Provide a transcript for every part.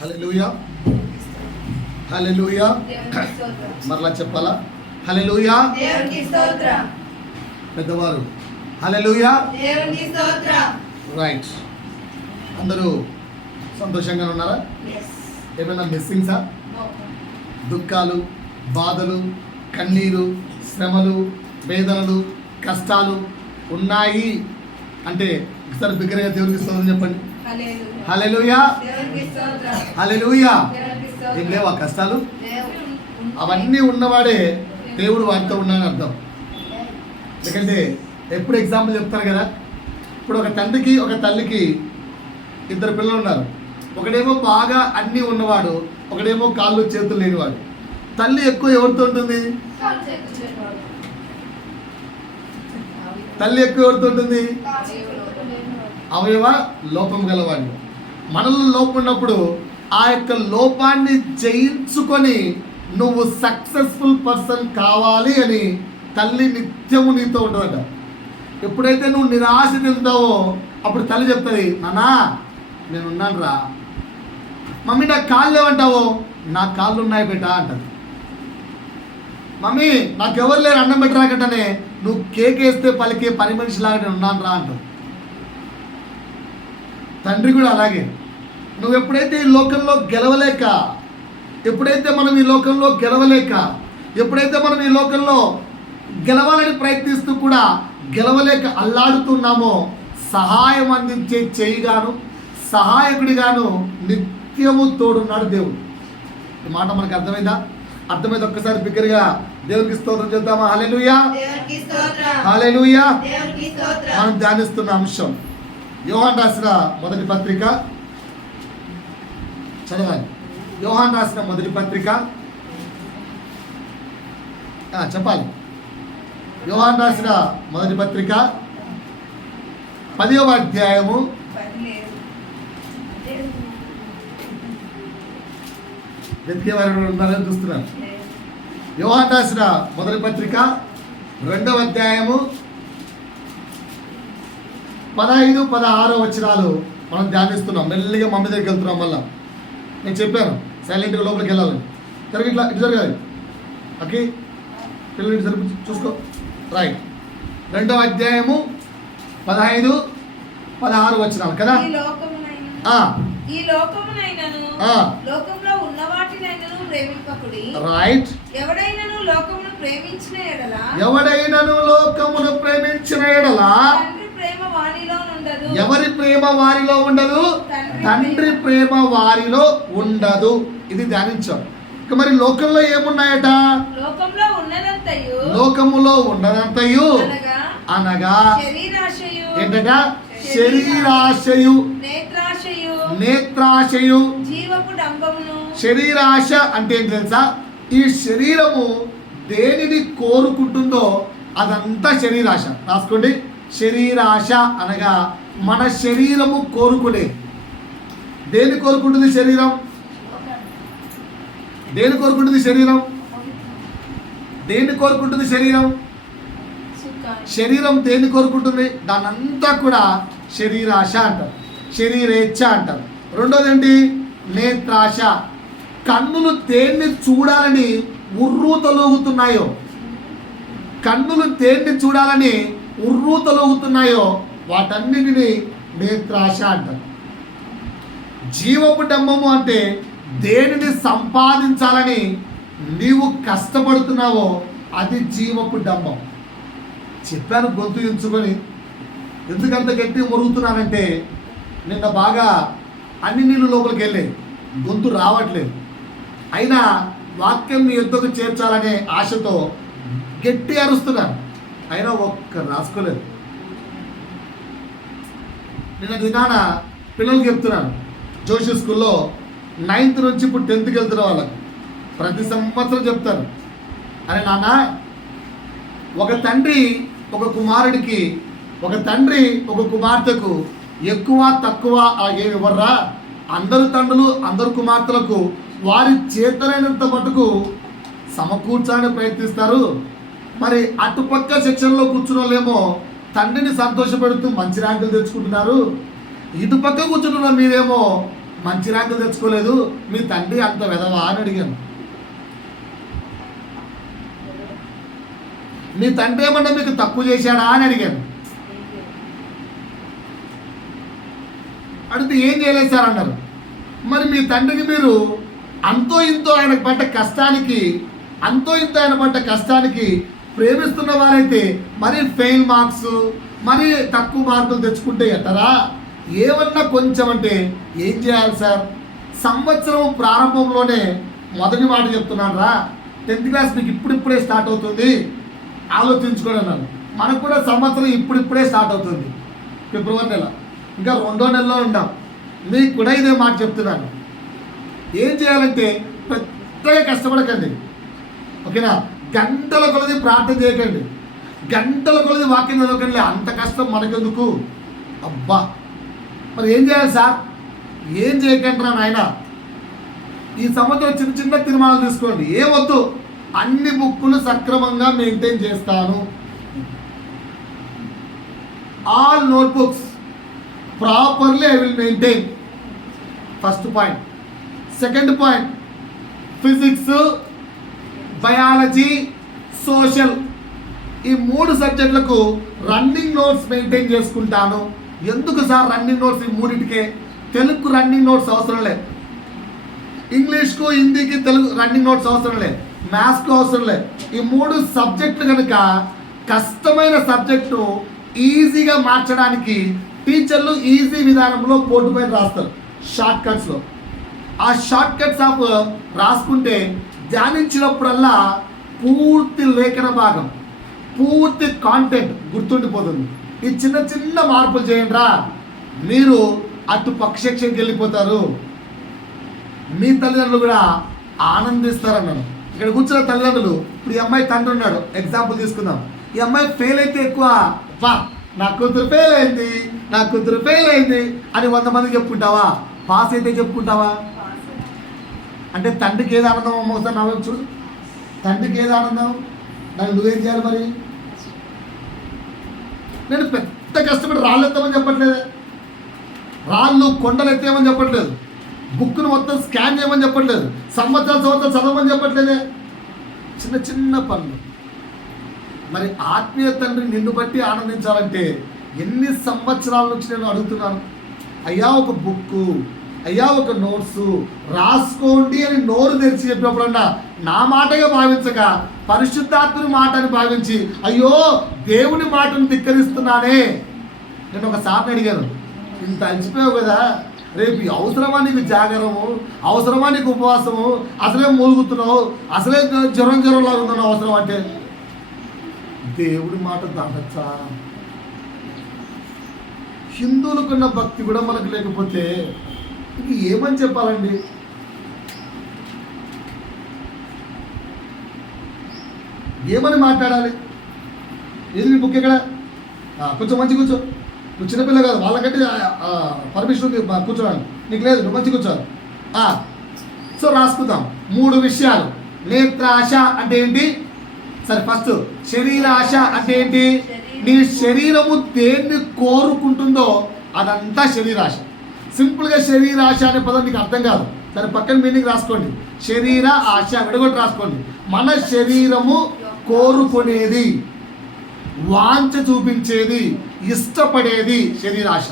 హల్లెలూయా హల్లెలూయా. మరలా చెప్పాలా? హల్లెలూయా. పెద్దవారు హల్లెలూయా. రైట్. అందరూ సంతోషంగా ఉన్నారా? ఏమైనా మిస్సింగ్సా? దుఃఖాలు, బాధలు, కన్నీరు, శ్రమలు, వేదనలు, కష్టాలు ఉన్నాయి అంటే ఒకసారి బిగ్గరగా దేవునికి స్తోత్రం చెప్పండి. హల్లెలూయా హల్లెలూయా. ఏం లేవా కష్టాలు? అవన్నీ ఉన్నవాడే దేవుడు వాటితో ఉన్నాడని అర్థం. ఎందుకంటే ఎప్పుడు ఎగ్జాంపుల్ చెప్తారు కదా, ఇప్పుడు ఒక తండ్రికి ఒక తల్లికి ఇద్దరు పిల్లలు ఉన్నారు. ఒకడేమో బాగా అన్నీ ఉన్నవాడు, ఒకడేమో కాళ్ళు చేతులు లేనివాడు. తల్లి ఎక్కువ ఎవరితో ఉంటుంది? తల్లి ఎక్కువ ఎవరితో ఉంటుంది? అవయవ లోపం గలవాడు. మనలో లోపం ఉన్నప్పుడు ఆ యొక్క లోపాన్ని జయించుకొని నువ్వు సక్సెస్ఫుల్ పర్సన్ కావాలి అని తల్లి నిత్యము నీతో ఉంటుందట. ఎప్పుడైతే నువ్వు నిరాశ చెందుతావో అప్పుడు తల్లి చెప్తుంది, నాన్నా నేను ఉన్నాను రా. మమ్మీ నాకు కాళ్ళు లేవంటావో, నా కాళ్ళు ఉన్నాయి బేట అంటది. మమ్మీ నాకెవరు లేరు అన్నం పెట్టరాకంటనే, నువ్వు కేక్ వేస్తే పలికే పని మనిషిలాగా నేను ఉన్నాను రా అంటావు. తండ్రి కూడా అలాగే. నువ్వు ఎప్పుడైతే ఈ లోకంలో గెలవలేక, ఎప్పుడైతే మనం ఈ లోకంలో గెలవాలని ప్రయత్నిస్తూ కూడా గెలవలేక అల్లాడుతున్నామో, సహాయం అందించే చేయిగాను సహాయకుడిగాను నిత్యము తోడున్నాడు దేవుడు. ఈ మాట మనకు అర్థమైందా? అర్థమైతే ఒక్కసారి బిగ్గరగా దేవునికి స్తోత్రం చేద్దామా? హల్లెలూయా హల్లెలూయా. మనం ధ్యానిస్తున్న అంశం యోహాను రాసిన మొదటి పత్రిక. చదవాలి. యోహాను రాసిన మొదటి పత్రిక చెప్పాలి. యోహాను రాసిన మొదటి పత్రిక 10వ అధ్యాయము 2 చూస్తున్నారు. యోహాను రాసిన మొదటి పత్రిక 2వ అధ్యాయము 15, 16 వచనాలు మనం ధ్యానిస్తున్నాం. మెల్లిగా మమ్మీ దగ్గరికి వెళ్తున్నాం. మళ్ళా నేను చెప్పాను సైలెంట్గా లోపలికి వెళ్ళాలని. తిరిగి ఇట్లా ఇటు జరగాలి. ఓకే, పిల్లలు ఇటు జరుపు చూసుకో. రైట్. 2వ అధ్యాయము 15, 16 వచనాలు కదా. రైట్. ఎవడైనను లోకమును ప్రేమించిన ఎడల ఎవరి ప్రేమ వారిలో ఉండదు, తండ్రి ప్రేమ వారిలో ఉండదు. ఇది ధ్యానించాం. ఇక మరి లోకంలో ఏమున్నాయట? లోకములో ఉన్నదంతయు అనగా ఏంటట? శరీరాశయు, నేత్రాశయు. శరీరాశ అంటే ఏంటి తెలుసా? ఈ శరీరము దేనిని కోరుకుంటుందో అదంతా శరీరాశ. రాసుకోండి. శరీరాశ అనగా మన శరీరము కోరుకునే. దేన్ని కోరుకుంటుంది శరీరం? దేన్ని కోరుకుంటుంది శరీరం? శరీరం దేన్ని కోరుకుంటుంది? దానంతా కూడా శరీరాశ అంటారు, శరీరేచ్ఛ అంటారు. రెండోది ఏంటి? నేత్రాశ. కన్నులు దేన్ని చూడాలని ఉర్రూతలూగుతున్నాయో, వాటన్నిటిని నేత్రాశ అంటారు. జీవపు డంబము అంటే దేనిని సంపాదించాలని నీవు కష్టపడుతున్నావో అది జీవపు డంబం. చెప్పాను గొంతు ఎంచుకొని. ఎందుకంత గట్టిగా మొరుగుతున్నానంటే నిన్న బాగా అన్ని నీళ్ళు లోపలికి వెళ్ళాయి, గొంతు రావట్లేదు. అయినా వాక్యం మీ యుద్ధకు చేర్చాలనే ఆశతో గట్టి అరుస్తున్నాను, అయినా ఒక్క రాసుకోలేదు. నిన్న దినాన పిల్లలకి చెప్తున్నాను, జోషి స్కూల్లో 9th నుంచి ఇప్పుడు 10th వెళ్తున్న వాళ్ళకి ప్రతి సంవత్సరం చెప్తారు, అరే నాన్న, ఒక తండ్రి ఒక కుమారుడికి, ఒక తండ్రి ఒక కుమార్తెకు ఎక్కువ తక్కువ అలాగేమి ఇవ్వర్రా. అందరు తండ్రులు అందరు కుమార్తెలకు వారి చేతనైనంత మటుకు సమకూర్చాలని ప్రయత్నిస్తారు. మరి అటుపక్క సెక్షన్లో కూర్చున్న వాళ్ళేమో తండ్రిని సంతోషపెడుతూ మంచి ర్యాంకులు తెచ్చుకుంటున్నారు, ఇటుపక్క కూర్చుంటున్న మీరేమో మంచి ర్యాంకులు తెచ్చుకోలేదు, మీ తండ్రి అంత వెధవా అని అడిగాను. మీ తండ్రి ఏమన్నా మీకు తక్కువ చేశాడా అని అడిగాను. అడిగితే ఏం చేయలేదు సార్ అన్నారు. మరి మీ తండ్రికి మీరు అంతో ఇంతో ఆయన పడ్డ కష్టానికి ప్రేమిస్తున్న వారైతే మరి ఫెయిల్ మార్క్స్, మరి తక్కువ మార్కులు తెచ్చుకుంటే ఎట్టరా? ఏమన్నా కొంచెం అంటే ఏం చేయాలి సార్? సంవత్సరం ప్రారంభంలోనే మొదటి మాట చెప్తున్నాను రా, 10th క్లాస్ మీకు ఇప్పుడిప్పుడే స్టార్ట్ అవుతుంది, ఆలోచించుకోండి అన్నాను. మనకు కూడా సంవత్సరం ఇప్పుడిప్పుడే స్టార్ట్ అవుతుంది, ఫిబ్రవరి నెల, ఇంకా 2వ నెలలో ఉన్నాం. మీకు కూడా ఇదే మాట చెప్తున్నాను. ఏం చేయాలంటే పెద్దగా కష్టపడకండి, ఓకేనా? గంటల కొలది ప్రార్థన చేయకండి, గంటల కొలది వాక్యం చదవకండి. అంత కష్టం మనకెందుకు? అబ్బా, మరి ఏం చేయాలి సార్? ఏం చేయకండి రా నాయన, ఈ సంవత్సరం చిన్న చిన్న తీర్మానాలు తీసుకోండి. ఏమొద్దు, అన్ని బుక్కులు సక్రమంగా మెయింటైన్ చేస్తాను. All notebooks properly I will maintain. First point. Second point, physics, biology, social, ఈ 3 సబ్జెక్టులకు రన్నింగ్ నోట్స్ మెయింటైన్ చేసుకుంటాను. ఎందుకు సార్ రన్నింగ్ నోట్స్? ఈ 3టికే. తెలుగుకు రన్నింగ్ నోట్స్ అవసరం లేదు, ఇంగ్లీష్కు, హిందీకి, తెలుగు రన్నింగ్ నోట్స్ అవసరం లేదు, మ్యాథ్స్కు అవసరం లేదు. ఈ 3 సబ్జెక్టులు కనుక కష్టమైన సబ్జెక్టు ఈజీగా మార్చడానికి టీచర్లు ఈజీ విధానంలో బోర్డు పైన రాస్తారు, షార్ట్ కట్స్లో. ఆ షార్ట్ కట్స్ ఆఫ్ రాసుకుంటే ధ్యానించినప్పుడల్లా పూర్తి లేఖన భాగం, పూర్తి కాంటెంట్ గుర్తుండిపోతుంది. ఈ చిన్న చిన్న మార్పులు చేయండి రా, మీరు అటు పక్షక్షకి వెళ్ళిపోతారు. మీ తల్లిదండ్రులు కూడా ఆనందిస్తారన్నాను. ఇక్కడ కూర్చున్న తల్లిదండ్రులు, ఇప్పుడు ఈ అమ్మాయి తండ్రి ఉన్నాడు, ఎగ్జాంపుల్ తీసుకుందాం. ఈ అమ్మాయి ఫెయిల్ అయితే ఎక్కువ, వా నా కూతురు ఫెయిల్ అయింది, నా కూతురు ఫెయిల్ అయింది అని 100 మందికి చెప్పుకుంటావా? పాస్ అయితే చెప్పుకుంటావా? అంటే తండ్రికి ఏది ఆనందం? ఒకసారి నా వైపు చూడు, తండ్రికి ఏది ఆనందం? దాన్ని నువ్వేం చేయాలి మరి? నేను పెద్ద కష్టపడి రాళ్ళు ఎత్తామని చెప్పట్లేదు, రాళ్ళు కొండలు ఎత్తేయమని చెప్పట్లేదు, బుక్ను మొత్తం స్కాన్ చేయమని చెప్పట్లేదు, సంవత్సరాలు చదవమని చెప్పట్లేదే. చిన్న చిన్న పనులు. మరి ఆత్మీయ తండ్రి నిన్ను బట్టి ఆనందించాలంటే ఎన్ని సంవత్సరాల నుంచి నేను అడుగుతున్నాను, అయ్యా ఒక బుక్కు, అయ్యా ఒక నోట్సు రాసుకోండి అని నోరు తెరిచి చెప్పినప్పుడన్నా నా మాటగా భావించక పరిశుద్ధాత్మని మాట అని భావించి, అయ్యో దేవుని మాటను ధిక్కరిస్తున్నానే. నేను ఒకసారి అడిగాను, ఇంత అలసిపోయావు కదా, రేపు అవసరమా నీకు జాగరము, అవసరమా నీకు ఉపవాసము, అసలే మూలుగుతున్నావు, అసలే జ్వరంలాగా ఉన్నావు, అవసరం అంటే దేవుడి మాట దాటచ్చా? హిందువులకున్న భక్తి కూడా మనకు లేకపోతే ఇది ఏమని చెప్పాలండి? ఏమని మాట్లాడాలి? ఏది నీ బుక్ ఎక్కడ? కొంచెం మంచి కూర్చో, నువ్వు చిన్నపిల్ల కాదు, వాళ్ళకంటే పర్మిషన్ ఉంది కూర్చోడానికి, నీకు లేదు, నువ్వు మంచి కూర్చోవాలి. సో రాసుకుందాం 3 విషయాలు. నేత్రాశ అంటే ఏంటి? సరే, ఫస్ట్ శరీరాశ అంటే ఏంటి? నీ శరీరము దేన్ని కోరుకుంటుందో అదంతా శరీరాశ. సింపుల్గా శరీరాశ అనే పదం నీకు అర్థం కాదు, దాని పక్కన మీనింగ్ రాసుకోండి. శరీర ఆశ విడగొట్టి రాసుకోండి. మన శరీరము కోరుకునేది, వాంఛ చూపించేది, ఇష్టపడేది శరీరాశ.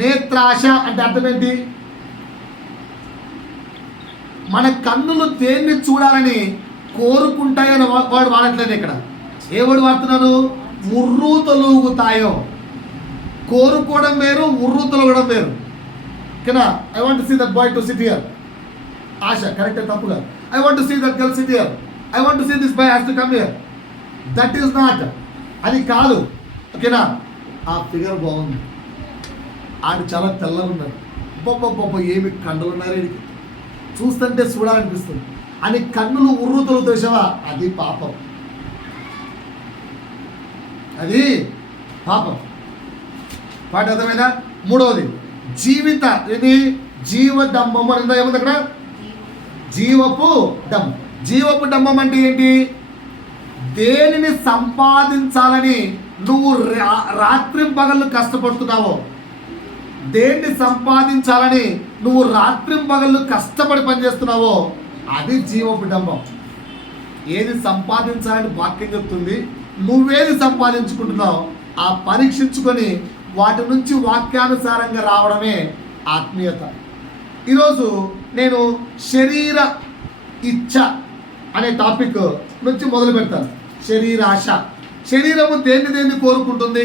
నేత్రాశ అంటే అర్థం ఏంటి? మన కన్నులు దేన్ని చూడాలని కోరుకుంటాయని వాడు వాడట్లేదు. ఇక్కడ ఏ వర్డ్ వాడుతున్నాను? ఉర్రు తొలుగుతాయో. కోరుకోవడం వేరు, ఉర్రు తొలగడం వేరు. ఓకేనా? I want to see that boy to sit here. ఆశ కరెక్టే, తప్పుగా. I want to see that girl sit here. I want to see this boy has to come here. That is not, అది కాదు. ఓకేనా? ఆ ఫిగర్ బాగుంది, ఆడు చాలా తెల్లగా ఉన్నాడు, బొబ్బ ఏమి కండలు ఉన్నారు వీడికి, చూస్తుంటే చూడాలనిపిస్తుంది అని కన్నులు ఉర్రుతలు తోసావా, అది పాపం, అది పాపం. వాటి అర్థమైనా? 3వది జీవిత, ఇది జీవడంబం అని ఏముంది అక్కడ? జీవపు డంబం. జీవపు డంబం అంటే ఏంటి? దేనిని సంపాదించాలని నువ్వు రాత్రి పగళ్ళు కష్టపడుతున్నావో దేన్ని సంపాదించాలని నువ్వు రాత్రింపగళ్ళు కష్టపడి పనిచేస్తున్నావో అది జీవపుటంబం. ఏది సంపాదించాలని వాక్యం చెప్తుంది, నువ్వేది సంపాదించుకుంటున్నావు ఆ పరీక్షించుకొని వాటి నుంచి వాక్యానుసారంగా రావడమే ఆత్మీయత. ఈరోజు నేను శరీర ఇచ్ఛ అనే టాపిక్ నుంచి మొదలు పెడతాను. శరీరాశ. శరీరము దేన్ని కోరుకుంటుంది?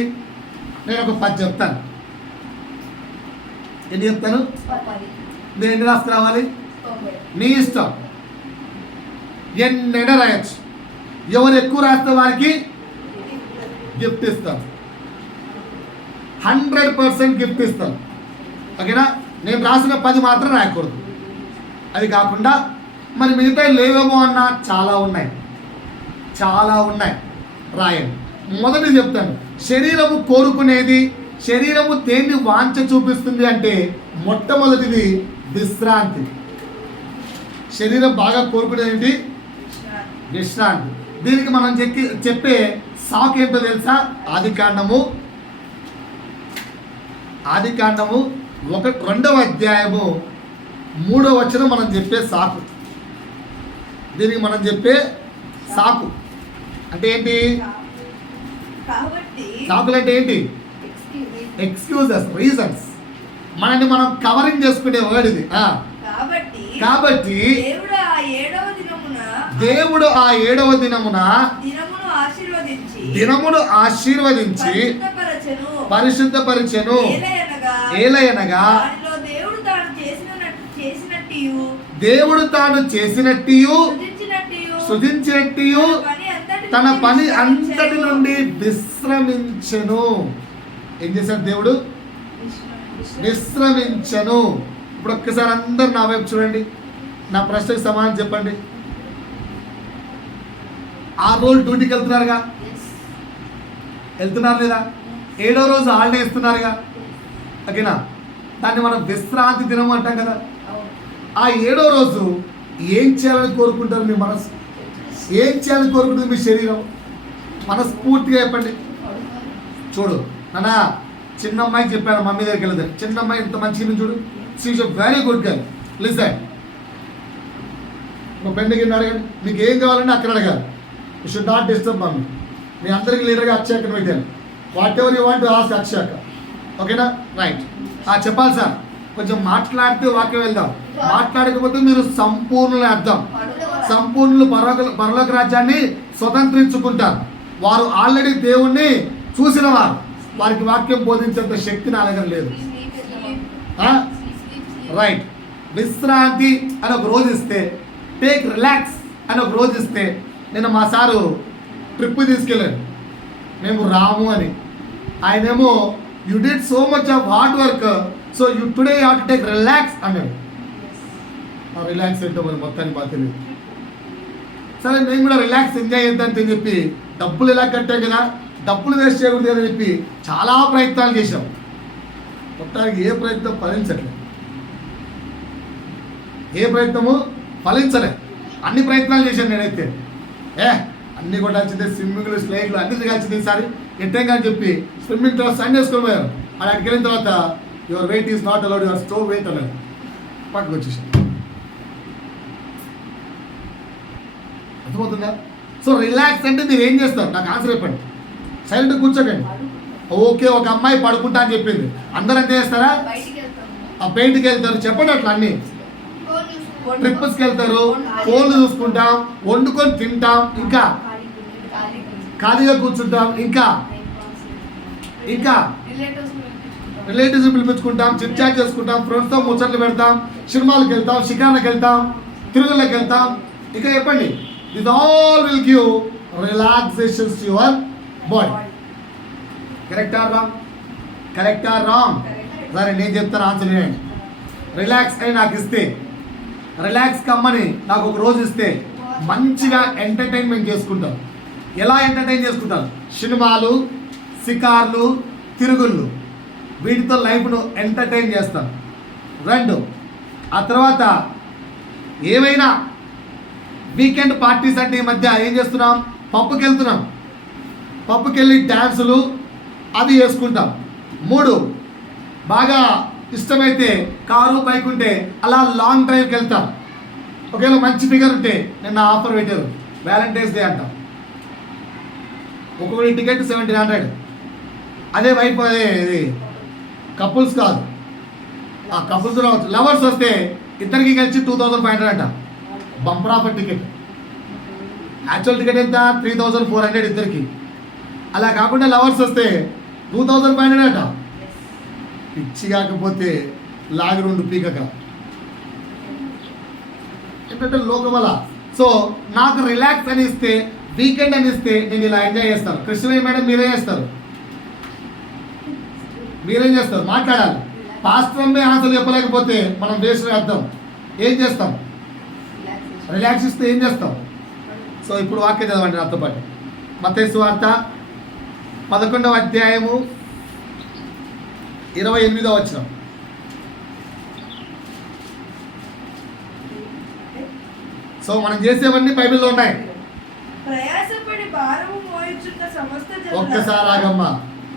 నేను ఒక 10 చెప్తాను. ఎన్ని చెప్తాను? మీరు ఎన్ని రాసుకురావాలి? నీ ఇష్టం, ఎన్నైనా రాయొచ్చు. ఎవరు ఎక్కువ రాస్తే వారికి గిఫ్ట్ ఇస్తాం. 100% గిఫ్ట్ ఇస్తాం. ఓకేనా? నేను రాసిన 10 మాత్రం రాయకూడదు. అది కాకుండా మరి మిగతా లేవేమో అన్న చాలా ఉన్నాయి రాయండి. మొదటి చెప్తాను, శరీరము కోరుకునేది, శరీరము దేన్ని వాంఛ చూపిస్తుంది అంటే మొట్టమొదటిది విశ్రాంతి. శరీరం బాగా కోరుకునేది ఏంటి? విశ్రాంతి. దీనికి మనం చెప్పే సాకు ఏంటో తెలుసా? ఆదికాండము 2వ అధ్యాయము 3వ వచనం మనం చెప్పే సాకు. దీనికి మనం చెప్పే సాకు అంటే ఏంటి? సాకులు అంటే ఏంటి? Excuses, reasons. మనల్ని మనం కవరింగ్ చేసుకునే వర్డ్ ఇది. కాబట్టి దేవుడు ఆ 7వ దినమున దినమును ఆశీర్వదించి పరిశుద్ధపరచెను. ఏలయనగా దేవుడు తాను చేసినట్టు సుధించినట్టు తన పని అంతటి నుండి విశ్రమించెను. ఏం చేశాడు దేవుడు? విశ్రమించెను. ఇప్పుడు ఒక్కసారి అందరు నా వైపు చూడండి, నా ప్రశ్నకు సమాధానం చెప్పండి. ఆ రోజు డ్యూటీకి వెళ్తున్నారుగా? వెళ్తున్నారు లేదా? 7వ రోజు హాలిడే ఇస్తున్నారుగా? ఓకేనా? దాన్ని మనం విశ్రాంతి దినం అంటాం కదా. ఆ 7వ రోజు ఏం చేయాలని కోరుకుంటారు మీ మనసు? ఏం చేయాలని కోరుకుంటుంది మీ శరీరం? మనస్ఫూర్తిగా చెప్పండి. చూడు నాన్న, చిన్న అమ్మాయికి చెప్పాను మమ్మీ దగ్గరికి వెళ్తాను. చిన్న అమ్మాయి ఇంత మంచిగా చూడు, she is a very good girl. Listen, మా ఫ్రెండ్కి అడగండి, మీకు ఏం కావాలంటే అక్కడ అడగాలి. You should not disturb mummy. మీ అందరికి లీడర్గా అక్షయకని పెట్టాను. Whatever you want to ask అక్షయక. ఓకేనా? రైట్. చెప్పాలి సార్, కొంచెం మాట్లాడితే వాక్యం వెళ్దాం. మాట్లాడకపోతే మీరు సంపూర్ణులు అర్థం. సంపూర్ణులు పరలోక రాజ్యాన్ని స్వతంత్రించుకుంటారు. వారు ఆల్రెడీ దేవుణ్ణి చూసిన వారు. వారికి వాక్యం బోధించేంత శక్తి నా దగ్గర లేదు. రైట్. విశ్రాంతి అని ఒక రోజు ఇస్తే, టేక్ రిలాక్స్ అని ఒక రోజు ఇస్తే, నేను మా సారు ట్రిప్ తీసుకెళ్ళాను. మేము రాము అని. ఆయనేమో you did so much of hard work, so you today you have to take relax అన్నాడు. ఆ రిలాక్స్ ఏంటో మరి మొత్తానికి బాగా తెలియదు. సరే నేను కూడా రిలాక్స్ ఎంజాయ్ చేద్దామని చెప్పి డబ్బులు ఎలా కట్టాం కదా, డబ్బులు వేస్ట్ చేయకూడదు అని చెప్పి చాలా ప్రయత్నాలు చేశాం. మొత్తానికి ఏ ప్రయత్నం ఫలించట్లేదు. ఏ ప్రయత్నము ఫలించలే. అన్ని ప్రయత్నాలు చేశాను నేనైతే. అన్ని కొట్టాల్సిందే, స్విమ్మింగ్లు స్లైడ్లు అన్ని తిరగాల్సింది. ఈసారి ఎట్టేం కానీ చెప్పి స్విమ్మింగ్ క్లాస్ సైన్ చేసుకొని పోయారు. అక్కడికి వెళ్ళిన తర్వాత your weight is not allowed, your stove weight అన్నారు. పట్టుకు వచ్చేసాను. అర్థమవుతుందా? సో రిలాక్స్ అంటే మీరు ఏం చేస్తారు? నాకు ఆన్సర్ చెప్పండి. సైలెంట్గా కూర్చోకండి. ఓకే, ఒక అమ్మాయి పడుకుంటా అని చెప్పింది, అందరూ ఎంత చేస్తారా? బయటికి వెళ్తారు. చెప్పండి అట్లా అన్నీ. ట్రిప్స్కి వెళ్తారు, ఫోన్లు చూసుకుంటాం, వండుకొని తింటాం, ఇంకా ఖాళీగా కూర్చుంటాం, ఇంకా రిలేటివ్స్ పిలిపించుకుంటాం, చిట్ చాట్ చేసుకుంటాం, ఫ్రెండ్స్తో ముచ్చట్లు పెడతాం, సినిమాలకు వెళ్తాం, షికార్లకు వెళ్తాం, తిరుగులకు వెళ్తాం. ఇంకా చెప్పండి. This all will give relaxations to your body. Correct or wrong? Correct or wrong? సరే నేను చెప్తాను, ఆన్సర్ చేయండి. రిలాక్స్ అని నాకు ఇస్తే, రిలాక్స్ కమ్మని నాకు ఒక రోజు ఇస్తే మంచిగా ఎంటర్టైన్మెంట్ చేసుకుంటాం. ఎలా ఎంటర్టైన్ చేసుకుంటాం? సినిమాలు, షికార్లు, తిరుగుళ్ళు, వీటితో లైఫ్ను ఎంటర్టైన్ చేస్తాం. 2, ఆ తర్వాత ఏమైనా వీకెండ్ పార్టీస్ అంటే ఈ మధ్య ఏం చేస్తున్నాం? పబ్కి వెళ్తున్నాం. పబ్కి వెళ్ళి డ్యాన్సులు అవి వేసుకుంటాం. 3, బాగా ఇష్టమైతే కారు బైక్ ఉంటే అలా లాంగ్ డ్రైవ్కి వెళ్తాం. ఒకవేళ మంచి ఫిగర్ ఉంటే నిన్న ఆఫర్ పెట్టారు వ్యాలంటైన్స్ డే అంట, ఒక్కొక్కటి టికెట్ 1700. అదే వైఫ్ అదే ఇది కపుల్స్ కాదు, కపుల్స్ రావచ్చు. లవర్స్ వస్తే ఇద్దరికి కలిసి 2500 అంట bumper offer ticket. Actual ticket ఎంత 3400 ఇద్దరికి. అలా కాకుండా లవర్స్ వస్తే 2500 అంట. పిచ్చి కాకపోతే లాగి 2 పీకక ఏంటంటే లోకం అలా. సో నాకు రిలాక్స్ అని ఇస్తే, వీకెండ్ అని ఇస్తే నేను ఇలా ఎంజాయ్ చేస్తాను. కృష్ణయ్య మేడం మీరేం చేస్తారు? మీరేం చేస్తారు? మాట్లాడాలి. పాస్టర్ అమ్మే ఆన్సర్ చెప్పలేకపోతే మనం వేస్ట్ అర్థం. ఏం చేస్తాం? రిలాక్స్ ఇస్తే ఏం చేస్తాం? సో ఇప్పుడు వాక్యం చదవండి నాతో పాటు. మత్తయి సువార్త 11వ అధ్యాయము 28వ వచనం. సో మనం చేసేవన్నీ బైబిల్లో ఉన్నాయి. ప్రయాసపడి భారము మోయుచున్న సమస్త జనులారా. ఒక్కసారి ఆగమ్మా.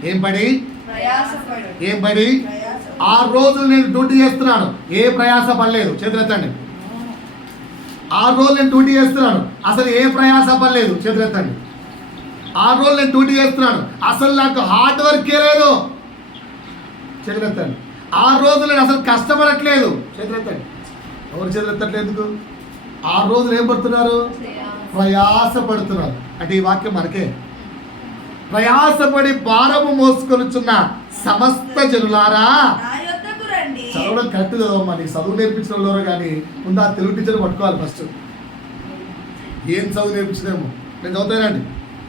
ఏం పడి? ప్రయాసపడి. ఏం పడి? ప్రయాసపడి. 6 రోజులు నేను డ్యూటీ చేస్తున్నాను, ఏ ప్రయాస పడలేదు. చేతులెత్తండి. 6 రోజులు నేను డ్యూటీ చేస్తున్నాను, అసలు ఏ ప్రయాస పడలేదు. చేతులెత్తండి. 6 రోజులు నేను డ్యూటీ చేస్తున్నాను, అసలు నాకు హార్డ్ వర్కే లేదు. చేతులెత్తండి. 6 రోజులు నేను అసలు కష్టపడట్లేదు. చేతులెత్తండి. ఎవరు చేతులెత్తట్లేదు? ఎందుకు? 6 రోజులు ఏం పడుతున్నారు? ప్రయాస పడుతున్నారు. అంటే ఈ వాక్యం మనకే. ప్రయాసపడి భారము మోసుకొనుచున్న సమస్త జనులారా. నా యొద్దకు రండి. చదవడం కరెక్ట్ చదవమ్మా. నీకు చదువు నేర్పించిన వాళ్ళు కానీ ముందు ఆ తెలుగు టీచర్ పట్టుకోవాలి ఫస్ట్. ఏం చదువు నేర్పించదేమో నేను చదువుతానండి,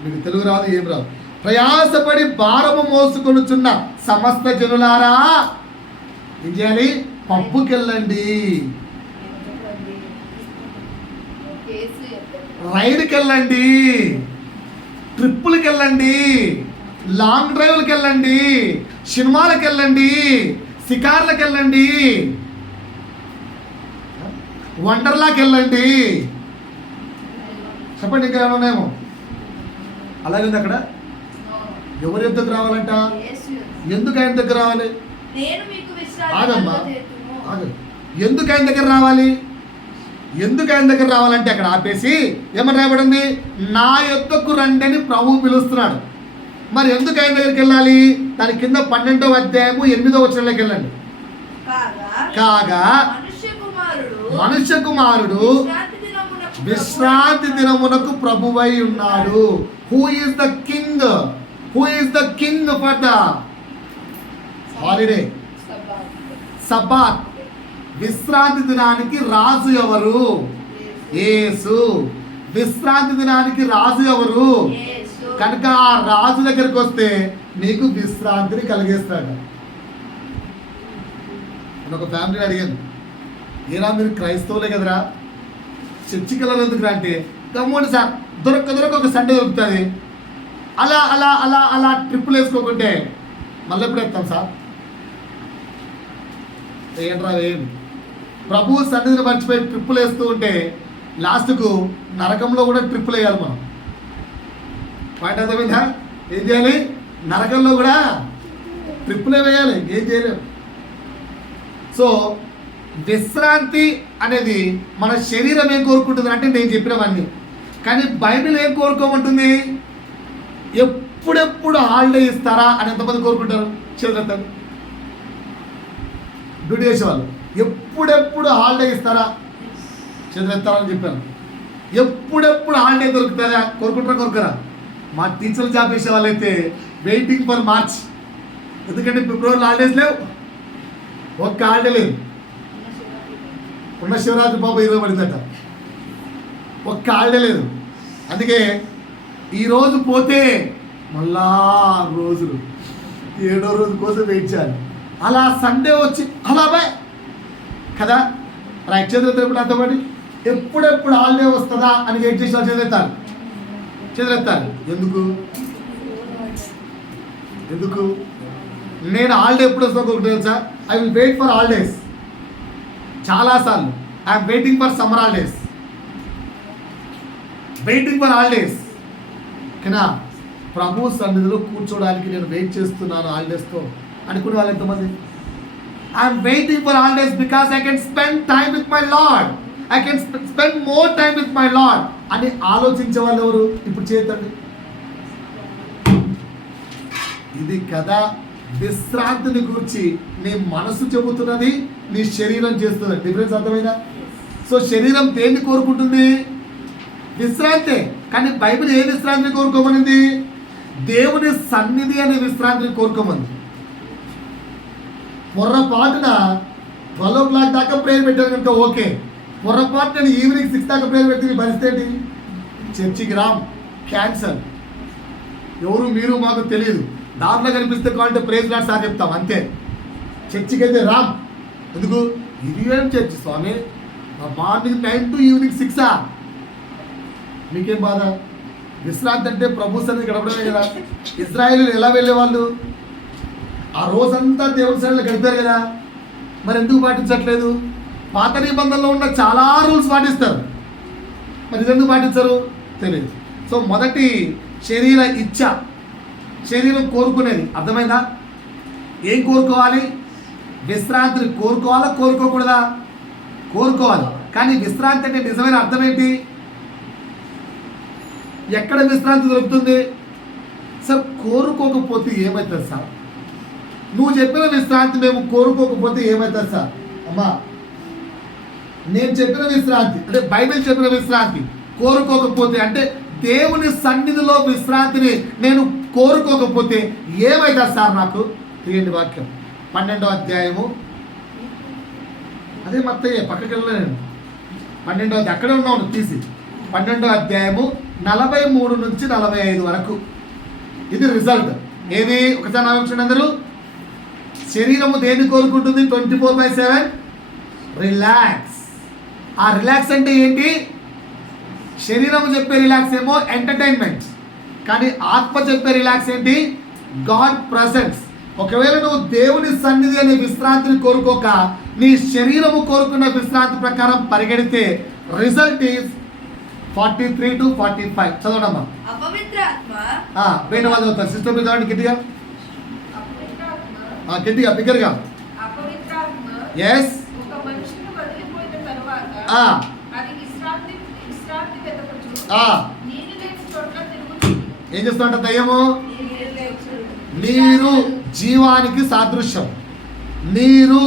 మీకు తెలుగు రాదు ఏం రాదు. ప్రయాసపడి భారము మోసుకొనుచున్న సమస్త జనులారా ఏం చేయాలి? పబ్బుకి వెళ్ళండి, రైడ్కి వెళ్ళండి, ట్రిప్పులకి వెళ్ళండి, లాంగ్ డ్రైవ్లకి వెళ్ళండి, సినిమాలకు వెళ్ళండి, షికార్లకు వెళ్ళండి, వండర్లాకి వెళ్ళండి. చెప్పండి ఇంకా ఏమైనా ఉన్నాయేమో. అలాగే ఉంది అక్కడ. ఎవరి దగ్గర రావాలంట? ఎందుకు ఆయన దగ్గర రావాలి? నేను మీకు ఆగమ్మా, విశ్రాంతి ఆగండి. ఎందుకు ఆయన దగ్గర రావాలి? ఎందుకు ఆయన దగ్గర రావాలంటే అక్కడ ఆపేసి ఏమని రాయబడింది? నా యొద్దకు రండి అని ప్రభువు పిలుస్తున్నాడు. మరి ఎందుకు ఆయన దగ్గరికి వెళ్ళాలి? దాని కింద 12వ అధ్యాయము 8వ వచనంలోకి వెళ్ళండి. కాగా మనుష్య కుమారుడు విశ్రాంతి దినమునకు ప్రభువై ఉన్నాడు. Who is the king? Who is the king for the holiday? Sabbath. విశ్రాంతి దినానికి రాజు ఎవరు? యేసు. విశ్రాంతి దినానికి రాజు ఎవరు? కనుక ఆ రాజు దగ్గరికి వస్తే నీకు విశ్రాంతిని కలిగేస్తాడు. నేను ఒక ఫ్యామిలీని అడిగాను, ఏరా మీరు క్రైస్తవులే కదరా, చర్చికి వెళ్ళాలి ఎందుకురా అంటే, గమ్ముని సార్ దొరక ఒక సండే దొరుకుతుంది, అలా అలా అలా అలా ట్రిప్పులు వేసుకోకుంటే మళ్ళీ ఎప్పుడు వెళ్తాం సార్? ఏంట్రా వేయండి. ప్రభు సన్నిధిని మర్చిపోయి ట్రిప్పులు వేస్తూ ఉంటే లాస్ట్కు నరకంలో కూడా ట్రిప్పులు వేయాలి మనం. పాయింట్ అర్థమైందా? ఏం చేయాలి? నరకంలో కూడా ట్రిప్పులే వేయాలి, ఏం చేయలేము. సో విశ్రాంతి అనేది మన శరీరం ఏం కోరుకుంటుంది అంటే నేను చెప్పినవన్నీ. కానీ బైబిల్ ఏం కోరుకోమంటుంది? ఎప్పుడెప్పుడు హాలిడే ఇస్తారా అని ఎంతమంది కోరుకుంటారు? చేతులెత్తండి. డ్యూటీ చేసేవాళ్ళు ఎప్పుడెప్పుడు హాలిడే ఇస్తారా? చేతులెత్తారని చెప్పాను. ఎప్పుడెప్పుడు హాలిడే దొరుకుతారా కోరుకుంటారా? మా టీచర్లు జాబ్ చేసే వాళ్ళైతే వెయిటింగ్ ఫర్ మార్చ్. ఎందుకంటే ఫిబ్రవరిలో హాలిడేస్ లేవు, ఒక్క హాలిడే లేదు. ఉన్న శివరాత్రి బాబు 20 పడిందట, ఒక్క హాలిడే లేదు. అందుకే ఈరోజు పోతే మళ్ళా రోజులు 7వ రోజు కోసం వెయిట్ చేయాలి. అలా సండే వచ్చి అలా బాయ్ కదా. రైట్ చేతులెత్తారు నాతో పాటు. ఎప్పుడెప్పుడు హాలిడే వస్తుందా అని వెయిట్ చేసి వాళ్ళు చేతులెత్తారు. ఎందుకు నేను హాలిడే ఎప్పుడు వస్తా ఒకటి తెలుసా? I will wait for holidays. చాలాసార్లు I'm waiting for summer holidays, waiting for holidays. ఓకేనా? ప్రభు సన్నిధిలో కూర్చోడానికి నేను వెయిట్ చేస్తున్నాను హాలిడేస్తో అనుకునే వాళ్ళు ఎంతమంది? I'm waiting for holidays because I can spend time with my lord, I can spend more time with my lord అని ఆలోచించే వాళ్ళు ఎవరు? ఇప్పుడు చేతండి. ఇది కదా విశ్రాంతిని గురించి నీ మనసు చెబుతున్నది, నీ శరీరం చేస్తున్నది. డిఫరెన్స్ అర్థమైందా? సో శరీరం దేన్ని కోరుకుంటుంది? విశ్రాంతే. కానీ బైబిల్ ఏ విశ్రాంతిని కోరుకోమనింది? దేవుని సన్నిధి అనే విశ్రాంతిని కోరుకోమంది. పొర్రపాటున 12 దాకా ప్రేయర్ పెట్టాను కనుక ఓకే, పొర్రపాటు నేను ఈవినింగ్ 6 దాకా ప్రేయర్ పెట్టి నీ పరిస్థితి ఏంటి? చర్చికి రామ్, క్యాన్సర్. ఎవరు మీరు మాకు తెలియదు, దాంట్లో కనిపిస్తే కావాలంటే ప్రేజ్ లాడ్ సార్ చెప్తాం అంతే. చర్చికి అయితే రామ్. ఎందుకు? ఇది ఏం చర్చి స్వామి, మార్నింగ్ 9 to ఈవినింగ్ 6. మీకేం బాధ? విశ్రాంతి అంటే ప్రభు సన్నిధి గడపడమే కదా. ఇశ్రాయేలీయులు ఎలా వెళ్ళేవాళ్ళు? ఆ రోజంతా దేవుని సన్నిధిలో గడిపారు కదా, మరి ఎందుకు పాటించట్లేదు? పాత నిబంధనలో ఉన్న చాలా రూల్స్ పాటిస్తారు, మరి ఇది ఎందుకు పాటించరు? తెలియదు. సో మొదటి శరీర ఇచ్ఛ, శరీరం కోరుకునేది. అర్థమైందా? ఏం కోరుకోవాలి? విశ్రాంతిని కోరుకోవాలా కోరుకోకూడదా? కోరుకోవాలి. కానీ విశ్రాంతి అంటే నిజమైన అర్థం ఏంటి? ఎక్కడ విశ్రాంతి దొరుకుతుంది? సార్ కోరుకోకపోతే ఏమవుతుంది సార్? నువ్వు చెప్పిన విశ్రాంతి మేము కోరుకోకపోతే ఏమవుతుంది సార్? అమ్మా, నేను చెప్పిన విశ్రాంతి అంటే బైబిల్ చెప్పిన విశ్రాంతి కోరుకోకపోతే, అంటే దేవుని సన్నిధిలో విశ్రాంతిని నేను కోరుకోకపోతే ఏమవుతుంది సార్ నాకు? తీయండి వాక్యం, 12వ అధ్యాయము. అదే మత్తయ్య పక్కకి వెళ్ళలే నేను, 12వ అక్కడే ఉన్నాను తీసి, 12వ అధ్యాయము 43 నుంచి 45 వరకు. ఇది రిజల్ట్. ఏది? ఒకసారి ఆలోచించండి అందరూ. శరీరము దేన్ని కోరుకుంటుంది? 24/7 రిలాక్స్. ఆ రిలాక్స్ అంటే ఏంటి? శరీరము చెప్పే రిలాక్స్ ఏమో ఎంటర్టైన్మెంట్, కానీ ఆత్మ చెప్పే రిలాక్స్ ఏంటి? God presence. ఒకవేళ నువ్వు దేవుని సన్నిధి అనే విశ్రాంతిని కోరుకోక నీ శరీరము కోరుకున్న విశ్రాంతి ప్రకారం పరిగెడితే రిజల్ట్ ఈజ్ 43 to 45. చదవడమ్మా. అపవిత్రాత్మ. బయట వాళ్ళు చదువుతారు. సిస్టర్ మీద గట్టిగా అపవిత్రాత్మ, గట్టిగా బిగ్గరగా. అపవిత్రాత్మ ఎస్. ఒక మనిషిని వదిలిపోయిన తరువాత అది విశ్రాంతి వెతకుచు నీరు లేని చోట్ల తిరుగుతుంది. ఏం చేస్తుంట దయ్యము? నీరు జీవానికి సాదృశ్యం. నీరు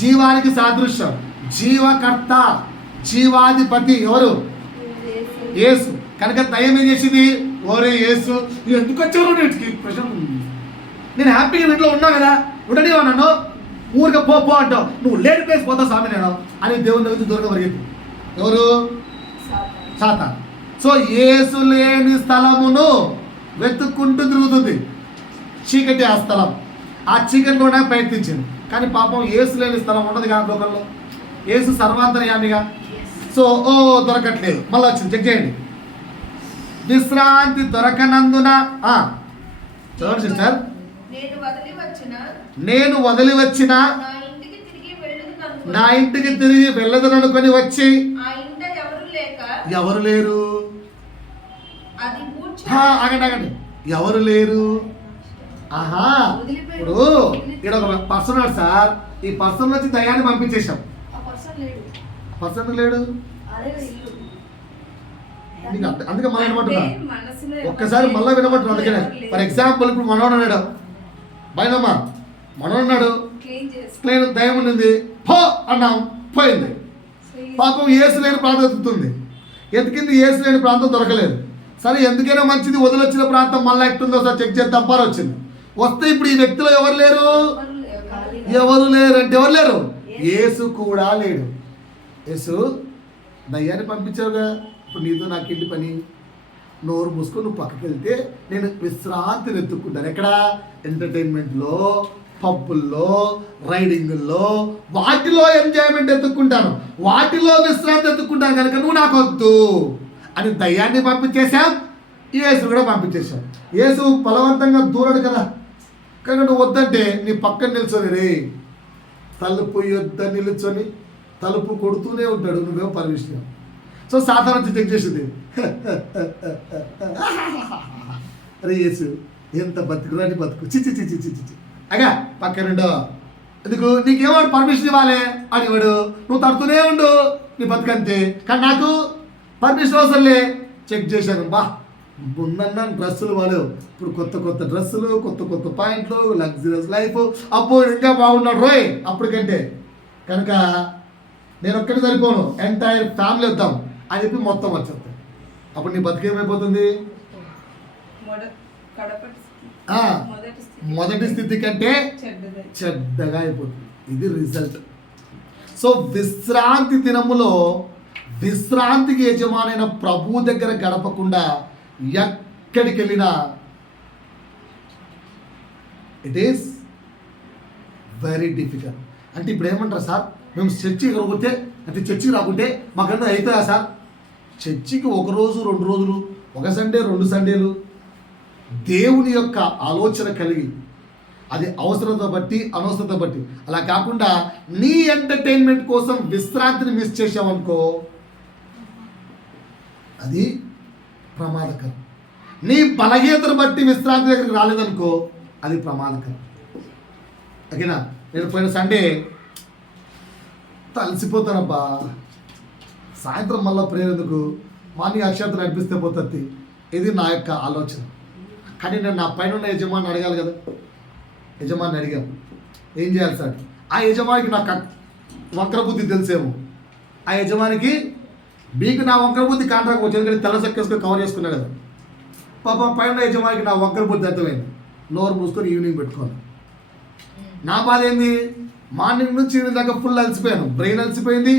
జీవానికి సాదృశ్యం. జీవకర్త, జీవాధిపతి ఎవరు? యేసు. కనుక దయ్యం ఏం చేసింది? ఓరే యేసు నువ్వు ఎందుకు వచ్చావు నీటికి? ప్రశ్న. నేను హ్యాపీగా ఇంట్లో ఉన్నా కదా, ఉండని నన్ను ఊరికే పో అంటావు, నువ్వు లేని ప్లేస్ పోతావు స్వామి నేను అని దేవుని దగ్గర దూరంగా పరిగెత్తి. ఎవరు? సాతాను. సో యేసు లేని స్థలమును వెతుక్కుంటూ తిరుగుతుంది. చీకటి ఆ స్థలం. ఆ చీకటిలోనే ప్రయత్నించింది, కానీ పాపం యేసు లేని స్థలం ఉండదు కదా లోకంలో. యేసు సర్వాంతర్యామిగా. సో దొరకట్లేదు. మళ్ళీ వచ్చింది, చెక్ చేయండి. విశ్రాంతి దొరకనందున చదవండి సిస్టర్. నేను వదిలి వచ్చిన నా ఇంటికి తిరిగి వెళ్ళదని అనుకొని వచ్చి ఎవరు లేరు? ఆగండి, ఎవరు లేరు? ఆహా, ఇప్పుడు ఇక్కడ ఒక పర్సన్ ఉన్నాడు సార్, ఈ పర్సన్ వచ్చి దయ్యాన్ని పంపించేశాం. పర్సన్ లేడు. అందుకే మళ్ళీ వినమంటున్నా, ఒక్కసారి మళ్ళీ వినమంటున్నా. అందుకనే ఫర్ ఎగ్జాంపుల్ ఇప్పుడు మనోడు అన్నాడు, బయనమ్మా మనోడు అన్నాడు, క్లీన్ దయ్యం ఉంది, పో అన్నాం, పోయింది. పాపం యేసు లేని ప్రాంతం ఎత్తుతుంది. ఎతికింది, యేసు లేని ప్రాంతం దొరకలేదు. సరే ఎందుకైనా మంచిది, వదిలొచ్చిన ప్రాంతం మళ్ళీ ఎట్టుందో సార్ చెక్ చేద్దాం. పని వచ్చింది. వస్తే ఇప్పుడు ఈ వ్యక్తిలో ఎవరు లేరు? ఎవరు లేరు అంటే ఎవరు లేరు? యేసు కూడా లేడు. యేసు దయ్యాన్ని పంపించావుగా, ఇప్పుడు నీతో నాకేంటి పని? నోరు మూసుకొని నువ్వు పక్కకి వెళ్తే నేను విశ్రాంతిని ఎత్తుక్కుంటాను. ఎక్కడ? ఎంటర్టైన్మెంట్లో, పబ్బుల్లో, రైడింగుల్లో, వాటిలో ఎంజాయ్మెంట్ ఎత్తుక్కుంటాను, వాటిలో విశ్రాంతి ఎత్తుక్కుంటాను. కనుక నువ్వు నాకు వద్దు అని దయ్యాన్ని పంపించేశాం, యేసు కూడా పంపించేశాం. యేసు బలవంతంగా దూరడు కదా, కనుక నువ్వు వద్దంటే నీ పక్కన నిల్చొని రే తలుపు యొద్ద నిల్చొని తలుపు కొడుతూనే ఉంటాడు, నువ్వేమో పర్మిషన్. సో సాధారణ చెక్ చేసింది, అరే యేసు ఎంత బతుకురాని బతుకు, చిచ్చి చిచ్చి చిచ్చి చిచ్చి అగా పక్కనుండో ఎందుకు నీకేవాడు పర్మిషన్ ఇవ్వాలి అని వాడు నువ్వు తడుతూనే ఉండు నీ బతుకంతే. కానీ నాకు పర్మిషన్ అవసరంలే. చెక్ చేశాను, బా ముందన్న డ్రెస్సులు వాళ్ళు ఇప్పుడు కొత్త కొత్త డ్రెస్సులు, కొత్త కొత్త పాయింట్లు, లగ్జరియస్ లైఫ్. అప్పుడు ఇంకా బాగున్నాడు రోయ్ అప్పటికంటే. కనుక నేను ఒక్కటి సరిపోను, ఎంటైర్ ఫ్యామిలీ వద్దాం అని చెప్పి మొత్తం వచ్చేస్తాను. అప్పుడు నీ బతికేమైపోతుంది? మొదటి స్థితి కంటే చెడ్డగా అయిపోతుంది. ఇది రిజల్ట్. సో విశ్రాంతి దినములో విశ్రాంతికి యజమానైన ప్రభువు దగ్గర గడపకుండా ఎక్కడికి వెళ్ళినా ఇట్ ఈస్ వెరీ డిఫికల్ట్. అంటే ఇప్పుడు ఏమంటారు సార్, మేము చర్చికి రాకుంటే అంటే చర్చికి రాకుంటే మాకన్నా అవుతుందా సార్? చర్చికి ఒక రోజు 2 రోజులు, ఒక సండే 2 సండేలు దేవుని యొక్క ఆలోచన కలిగి అది అవసరత బట్టి అనవసరత బట్టి, అలా కాకుండా నీ ఎంటర్టైన్మెంట్ కోసం విశ్రాంతిని మిస్ చేసావనుకో అది ప్రమాదకరం. నీ బలహీనతను బట్టి విశ్రాంతి దగ్గరికి రాలేదనుకో అది ప్రమాదకరం. ఓకేనా? నేను పోయిన సండే అలసిపోతానబ్బా, సాయంత్రం మళ్ళీ ప్రేయర్ ఎందుకు, మార్నింగ్ అక్షంతలు నడిపిస్తే పోతుంది. ఇది నా యొక్క ఆలోచన. కానీ నేను నా పైన ఉన్న యజమాని అడగాలి కదా. యజమాని అడిగాను ఏం చేయాలి సార్. ఆ యజమానికి నా వంకర బుద్ధి తెలిసేమో. ఆ యజమానికి మీకు నా వంకర బుద్ధి కాంట్రాక్ట్ వచ్చేది, కానీ తెల్ల చక్కేసుకొని కవర్ చేసుకున్నా కదా. పాపం పైన యజమానికి నా వంకర బుద్ధి అర్థమైంది. నోరు మూసుకొని ఈవినింగ్ పెట్టుకోవాలి. నా బాధ ఏంది, మార్నింగ్ నుంచి ఈవినింగ్ దాకా ఫుల్ అలసిపోయాను. బ్రెయిన్ అలసిపోయింది,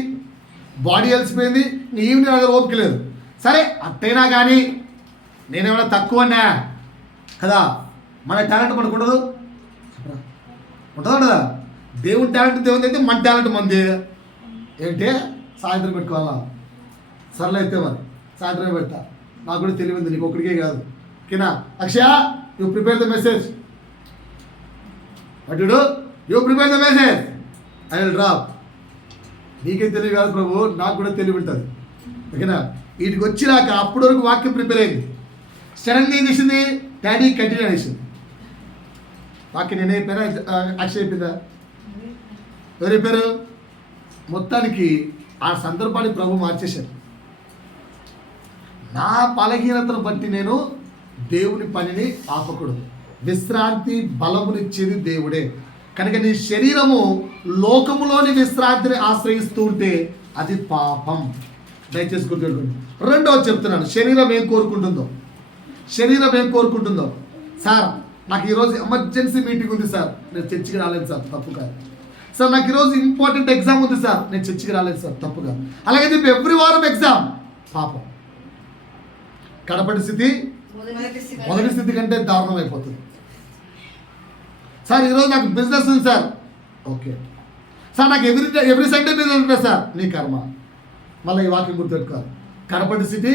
బాడీ అలసిపోయింది, ఈవినింగ్ దగ్గర ఓపిక లేదు. సరే అట్టైనా కానీ నేనేమైనా తక్కువన్నా కదా, మన టాలెంట్ మనకు ఉండదు ఉంటుందా? దేవుని టాలెంట్ దేవుని అయితే మన టాలెంట్ మంది ఏంటి సాయంత్రం పెట్టుకోవాలా? సర్లే అయితే మరి సాయంత్రం పెడతా. నాకు కూడా తెలియదు, నీకు ఒక్కడికే కాదు. ఓకేనా Akshaya, you prepare the message. What you do? You prepare the message, I will drop. నీకే తెలివి కాదు ప్రభు, నాకు కూడా తెలివి ఉంటుంది. ఓకేనా? వీటికి వచ్చినాక అప్పటి వరకు వాక్యం ప్రిపేర్ అయింది. సడన్గా ఏం చేసింది, డాడీ కంటిన్యూ చేసింది. వాక్యం నేను అయిపోయినా అక్షయ అయిపోయిందా? ఎవరు అయిపోయారు? మొత్తానికి ఆ సందర్భాన్ని ప్రభు మార్చేశారు. నా బలహీనతను బట్టి నేను దేవుని పనిని ఆపకూడదు. విశ్రాంతి బలమునిచ్చేది దేవుడే. కనుక నీ శరీరము లోకములోని విశ్రాంతిని ఆశ్రయిస్తూ ఉంటే అది పాపం. దయచేసి గుర్తుపెట్టుకోండి. రెండవది చెప్తున్నాను, శరీరం ఏం కోరుకుంటుందో. శరీరం ఏం కోరుకుంటుందో, సార్ నాకు ఈరోజు ఎమర్జెన్సీ మీటింగ్ ఉంది సార్, నేను చర్చికి రాలేదు సార్, తప్పు కాదు. సార్ నాకు ఈరోజు ఇంపార్టెంట్ ఎగ్జామ్ ఉంది సార్, నేను చర్చికి రాలేదు సార్, తప్పు కాదు. అలాగే చెప్పి ఎవ్రీ వారం ఎగ్జామ్, పాపం. కడపటి స్థితి మొదటి స్థితి కంటే దారుణం అయిపోతుంది. సార్ ఈరోజు నాకు బిజినెస్ ఉంది సార్, ఓకే సార్ నాకు ఎవ్రీ సండే బిజినెస్ ఉంటుంది సార్, నీ కర్మ. మళ్ళీ ఈ వాక్యం గుర్తుపెట్టుకోవాలి. కడపటి స్థితి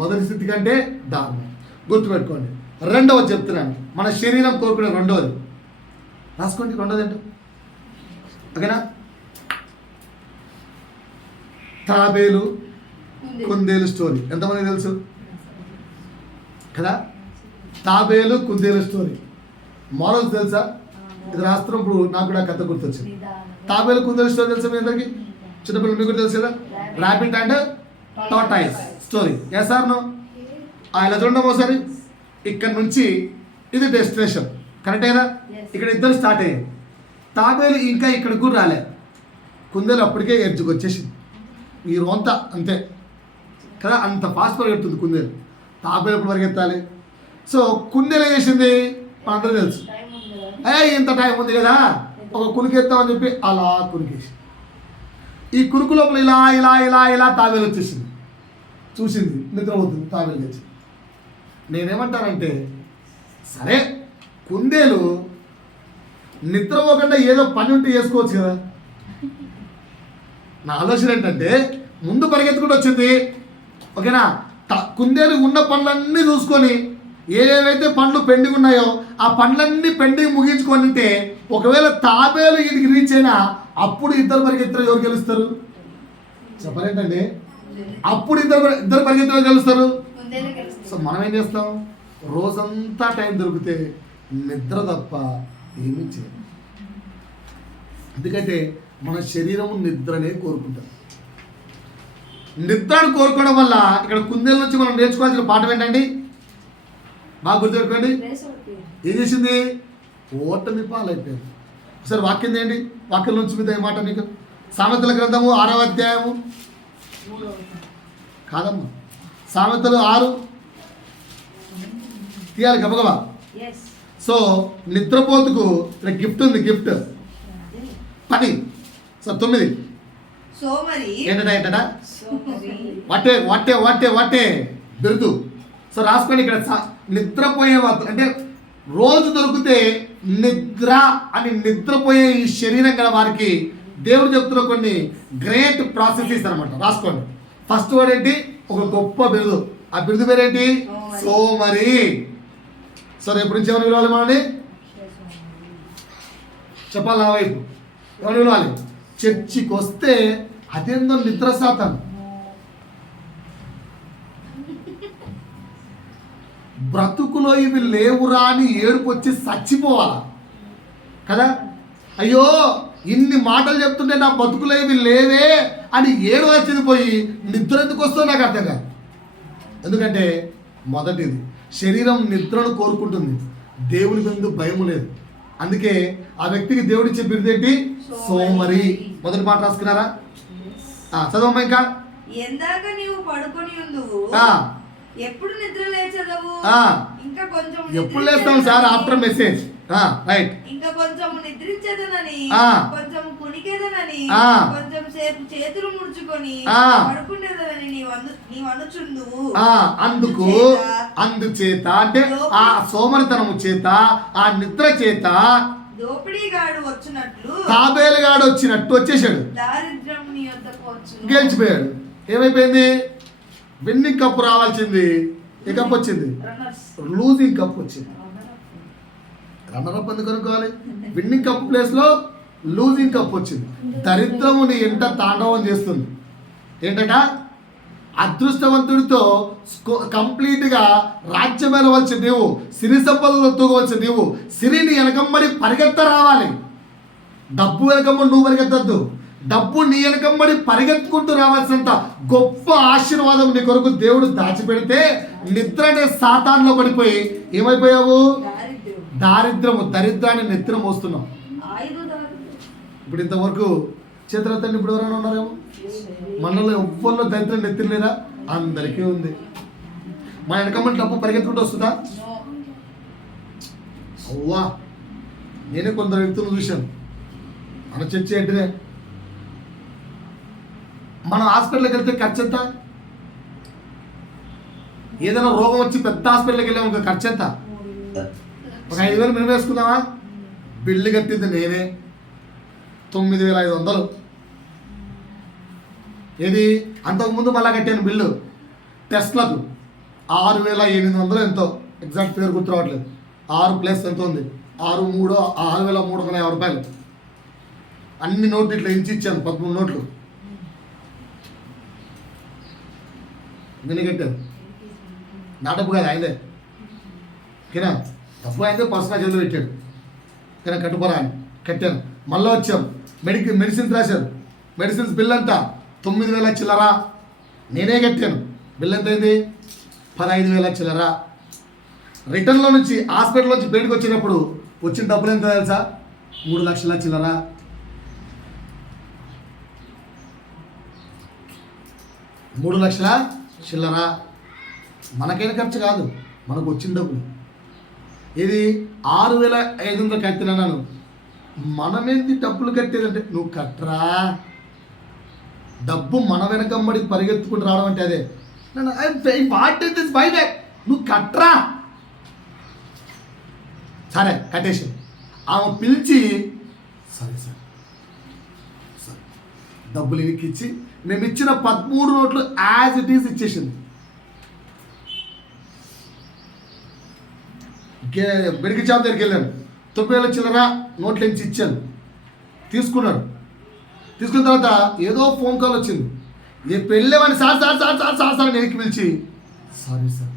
మొదటి స్థితి కంటే దారుణం. గుర్తుపెట్టుకోండి. రెండవది చెప్తున్నాను, మన శరీరం కోరుకునే రెండవది రాసుకోండి. రెండవది ఏంటో ఓకేనా? తాబేలు కుందేలు స్టోరీ ఎంతమంది తెలుసు కదా? తాబేలు కుందేలు స్టోరీ మోరల్స్ తెలుసా? ఇది రాస్తున్నప్పుడు నాకు కూడా కథ గుర్తొచ్చింది. తాబేలు కుందేలు స్టోరీ తెలుసా మీ అందరికి? చిన్నపిల్లలు మీకు కూడా తెలుసు కదా? Rabbit and tortoise story. Yes or no? ఇలా చూడండి ఒకసారి. ఇక్కడ నుంచి ఇది డెస్టినేషన్, కరెక్టేనా? ఇక్కడ ఇద్దరు స్టార్ట్ అయ్యారు. తాబేలు ఇంకా ఇక్కడికి కూడా రాలే, కుందేలు అప్పటికే ఎడ్జ్కి వచ్చేసింది. ఈ రోంత అంతే కదా, అంత ఫాస్ట్ పరిగెడుతుంది కుందేలు. తాబేలు ఎప్పుడు పరిగెత్తాలి? సో కుందేలు ఏం చేసింది అందరూ తెలుసు. ఇంత టైం ఉంది కదా, ఒక కునికెత్తామని చెప్పి అలా కునికేసి ఈ కురుకు లోపల ఇలా ఇలా ఇలా ఇలా తాబేలు వచ్చేసింది. చూసింది, నిద్రపోతుంది, తాబేలు తెచ్చి. నేనేమంటానంటే, సరే కుందేలు నిద్రపోకుండా ఏదో పని ఉంటే చేసుకోవచ్చు కదా. నా ఆలోచన ఏంటంటే, ముందు పరిగెత్తుకుంటూ వచ్చింది, ఓకేనా? కుందేలు ఉన్న పనులన్నీ చూసుకొని ఏవేవైతే పనులు పెండింగ్ ఉన్నాయో ఆ పనులన్నీ పెండింగ్ ముగించుకొని ఉంటే, ఒకవేళ తాబేలు ఇది రీచ్ అయినా అప్పుడు ఇద్దరు పరిగెత్తారు, ఎవరు గెలుస్తారు చెప్పలేంటండి? అప్పుడు ఇద్దరు పరిగెత్తారు గెలుస్తారు. సో మనం ఏం చేస్తాం, రోజంతా టైం దొరికితే నిద్ర తప్ప ఏమీ చేయాలి. ఎందుకంటే మన శరీరం నిద్రనే కోరుకుంటాం. నిద్రను కోరుకోవడం వల్ల ఇక్కడ కుందేల నుంచి మనం నేర్చుకోవాల్సిన పాఠం ఏంటండి? బాగా గుర్తుపెట్టుకోండి. ఏం చేసింది? ఓటమి పాలైపోయింది. ఒకసారి వాక్యం ఏంటి? వాక్యం నుంచి మీద మాట నీకు సామెతల గ్రంథము 6వ అధ్యాయము కాదమ్మా, సామెతలు 6 తీయాలి గబగబా. సో నిద్రపోతుకు ఇక్కడ గిఫ్ట్ ఉంది. గిఫ్ట్ 10 సో 9 సోమరి ఏంటట వట్టే వట్టే వట్టే వట్టే బిరుదు. సో రాసుకోండి ఇక్కడ నిద్రపోయే వాళ్ళు అంటే రోజు దొరికితే నిద్ర అని నిద్రపోయే ఈ శరీరం గల వారికి దేవుడు చెప్తున్న కొన్ని గ్రేట్ ప్రాసెసెస్ అనమాట. రాసుకోండి. ఫస్ట్ వర్డ్ ఏంటి? ఒక గొప్ప బిరుదు. ఆ బిరుదు పేరేంటి? సోమరి. సో రేపు నుంచి ఎవరు పిలవాలి మనని? చెప్పాలి నా వైపు. ఎవరు పిలవాలి? చర్చికి వస్తే అదేందో నిద్ర శాతం. బ్రతుకులో ఇవి లేవురా అని ఏడుపు వచ్చి చచ్చిపోవాలా కదా? అయ్యో ఇన్ని మాటలు చెప్తుంటే నా బతుకులో ఇవి లేవే అని ఏడు వచ్చింది పోయి నిద్ర ఎందుకు వస్తుందో నాకు అర్థం కాదు. ఎందుకంటే మొదటిది శరీరం నిద్రను కోరుకుంటుంది, దేవుని ముందు భయం లేదు. అందుకే ఆ వ్యక్తికి దేవుడు చెప్పినది ఏంటి? సోమరి. మొదటి మాట రాసుకున్నారా? చదవమ్మా. ఇంకా ఎందాక నీవు పడుకొని ఉందువు, ఎప్పుడు నిద్ర లేచదవు? ఇంకా కొంచెం ఎప్పుడు లేస్తాం సార్? After message right. ఇంకా కొంచెం నిద్రించేదనని, కొంచెం కునికేదనని, కొంచెం సేపు చేతులు ముడుచుకొని పడుకునేదనని నీవు అనుచుందువు. అందుచేత అంటే ఆ సోమరితనము చేత, ఆ నిద్ర చేత దోపిడీగాడు వచ్చినట్లు, తాబేలుగాడు వచ్చినట్టు వచ్చేసాడు. దారిద్ర్యం నీ వద్దకు వచ్చును. గెలిచిపోయాడు. ఏమైపోయింది? విన్నింగ్ కప్పు రావాల్సింది ఏ కప్పు వచ్చింది? లూజింగ్ కప్ వచ్చింది. రన్నరప్ ఎందుకు అనుకోవాలి? విన్నింగ్ కప్ ప్లేస్లో లూజింగ్ కప్ వచ్చింది. దరిద్రముని ఎంట తాండవం చేస్తుంది. ఏంటట? అదృష్టవంతుడితో కంప్లీట్గా రాజ్యం వెళ్ళవలసి నీవు, సిరి సంపదలు తూగవలసి నీవు, సిరిని వెనకమ్మడి పరిగెత్త రావాలి. డబ్బు వెనకమ్మడి నువ్వు పరిగెత్తద్దు, డబ్బు నీ వెనకమ్మడి పరిగెత్తుకుంటూ రావాల్సినంత గొప్ప ఆశీర్వాదం నీ కొరకు దేవుడు దాచిపెడితే నిద్ర అనే సాతాన్లో పడిపోయి ఏమైపోయావు? దరిద్రాన్ని నెత్తిన మోస్తున్నాం. ఇప్పుడు ఇంతవరకు చేతులెత్తండి. ఇప్పుడు ఎవరైనా ఉన్నారేమో మనలో ఎవ్వరిలో దరిద్రం నెత్తిలేదా? అందరికీ ఉంది. మన వెనకమ్మడి డబ్బు పరిగెత్తుకుంటూ వస్తుందా? అవ్వా, నేనే కొందరు వ్యక్తులను చూశాను. మన చర్చ ఏంటిదే, మనం హాస్పిటల్కి వెళ్తే ఖర్చు ఎంత? ఏదైనా రోగం వచ్చి పెద్ద హాస్పిటల్కి వెళ్ళాము, ఖర్చు ఎంత? ఒక 5,000 మేము వేసుకుందామా? బిల్లు కట్టింది నేనే, 9,500. ఏది? అంతకుముందు మళ్ళా కట్టాను బిల్లు టెస్ట్లకు 6,800 ఎంతో, ఎగ్జాక్ట్ పేరు గుర్తు రావట్లేదు. 6+ ఎంత ఉంది? 6,350 రూపాయలు. అన్ని నోట్లు ఇట్లా ఇంచి ఇచ్చాను, 13 నోట్లు నేనే కట్టాను. నా డబ్బు కాదు, ఆయనదే. ఓకేనా? డబ్బు అయితే పర్సనల్ చేతిలో పెట్టాడు. ఓకేనా? కట్టుబరా అని కట్టాను. మళ్ళీ వచ్చాం, మెడిసిన్స్ రాశారు. మెడిసిన్స్ బిల్ అంతా 9,000 చిల్లరా, నేనే కట్టాను. బిల్ ఎంత అయింది? 15,000 చిల్లరా. రిటర్న్లో నుంచి హాస్పిటల్ నుంచి బయటకు వచ్చినప్పుడు వచ్చిన డబ్బులు ఎంత తెలుసా? 3 లక్షల చిల్లరా. చిల్లరా. మనకైనా ఖర్చు కాదు, మనకు వచ్చిన డబ్బులు. ఇది 6,500 కట్టినాను. మనమేంటి డబ్బులు కట్టేదంటే? నువ్వు కట్టరా. డబ్బు మన వెనకమ్మడి పరిగెత్తుకుంటూ రావడం అంటే అదే. What is this buyback? నువ్వు కట్టరా. సరే కట్టేసి ఆమె పిలిచి సరే సార్ డబ్బులు ఇచ్చి మేము ఇచ్చిన 13 నోట్లు యాజ్ ఇట్ ఈస్ ఇచ్చేసింది. బెడికి చాప్ దగ్గరికి వెళ్ళాను, 9,000 చిల్లరా నోట్లు ఎంచి ఇచ్చాను. తీసుకున్నాడు. తీసుకున్న తర్వాత ఏదో ఫోన్ కాల్ వచ్చింది. ఏ పెళ్ళేమని సార్ నేను పిలిచి, సారీ సార్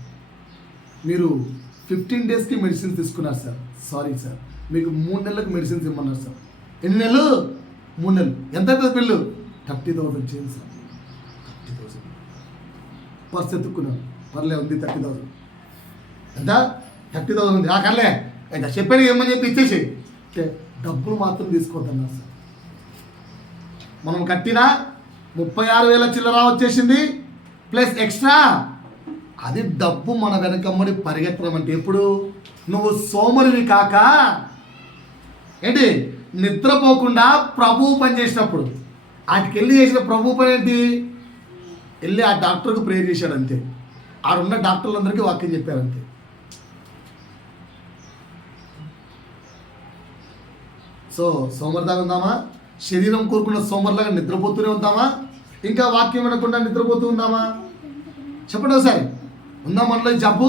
మీరు 15 డేస్కి మెడిసిన్స్ తీసుకున్నారు సార్, సారీ సార్ మీకు 3 నెలలకు మెడిసిన్స్ ఇమ్మన్నారు సార్. ఎన్ని నెలలు? 3 నెలలు ఎంత అవుతుంది బిల్లు? 30,000 చేయండి సార్. 30,000 పర్స్ ఎత్తుక్కున్నాను, పర్లే ఉంది 30,000. ఎంత? 30,000 ఉంది. కర్లే అయితే చెప్పాను ఏమని చెప్పి ఇచ్చేసి డబ్బులు మాత్రం తీసుకోవద్దన్నారు సార్. మనం కట్టిన 36,000 చిల్లర వచ్చేసింది ప్లస్ ఎక్స్ట్రా. అది డబ్బు మన వెనకమ్మడి పరిగెత్తడం అంటే ఎప్పుడు? నువ్వు సోమరివి కాక ఏంటి నిద్రపోకుండా ప్రభువు పని చేసినప్పుడు. వాటికి వెళ్ళి చేసిన ప్రభు పని ఏంటి? వెళ్ళి ఆ డాక్టర్కు ప్రేయర్ చేశాడు అంతే. ఆడున్న డాక్టర్లందరికీ వాక్యం చెప్పారు అంతే. సో సోమరిలాగా ఉందామా? శరీరం కోరుకున్న సోమరిలాగా నిద్రపోతూనే ఉందామా? ఇంకా వాక్యం వినకుండా నిద్రపోతూ ఉందామా? చెప్పండి ఒకసారి. ఉందా మనలో జబ్బు?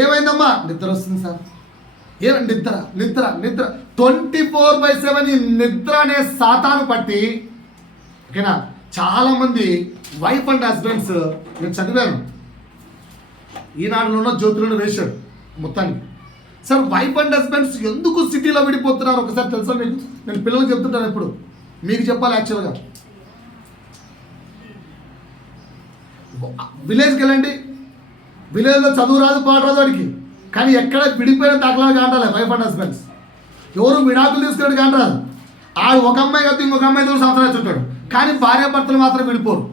ఏమైందమ్మా? నిద్ర వస్తుంది సార్. ఏం నిద్ర నిద్ర నిద్ర 24/7 ఈ నిద్ర అనే సాతాను పట్టి, ఓకేనా? చాలామంది వైఫ్ అండ్ హస్బెండ్స్, నేను చదివాను ఈనాడులోనో జ్యోతిలోనో వేశాడు మొత్తానికి. సార్ వైఫ్ అండ్ హస్బెండ్స్ ఎందుకు సిటీలో విడిపోతున్నారు ఒకసారి తెలుసా మీకు? నేను పిల్లలకు చెప్తుంటాను ఎప్పుడు, మీకు చెప్పాలి యాక్చువల్గా. విలేజ్కి వెళ్ళండి, విలేజ్లో చదువు రాదు పాట రాదు వాడికి, కానీ ఎక్కడ విడిపోయిన దాఖలా కాంటాలి వైఫ్ అండ్ హస్బెండ్స్. ఎవరు విడాకులు తీసుకున్నాడు కాంటారు. ఆడు ఒక అమ్మాయి కాబట్టి ఇంకొక అమ్మాయితో సంవత్సరాలు చుట్టాడు, కానీ భార్యాభర్తలు మాత్రం విడిపోరు.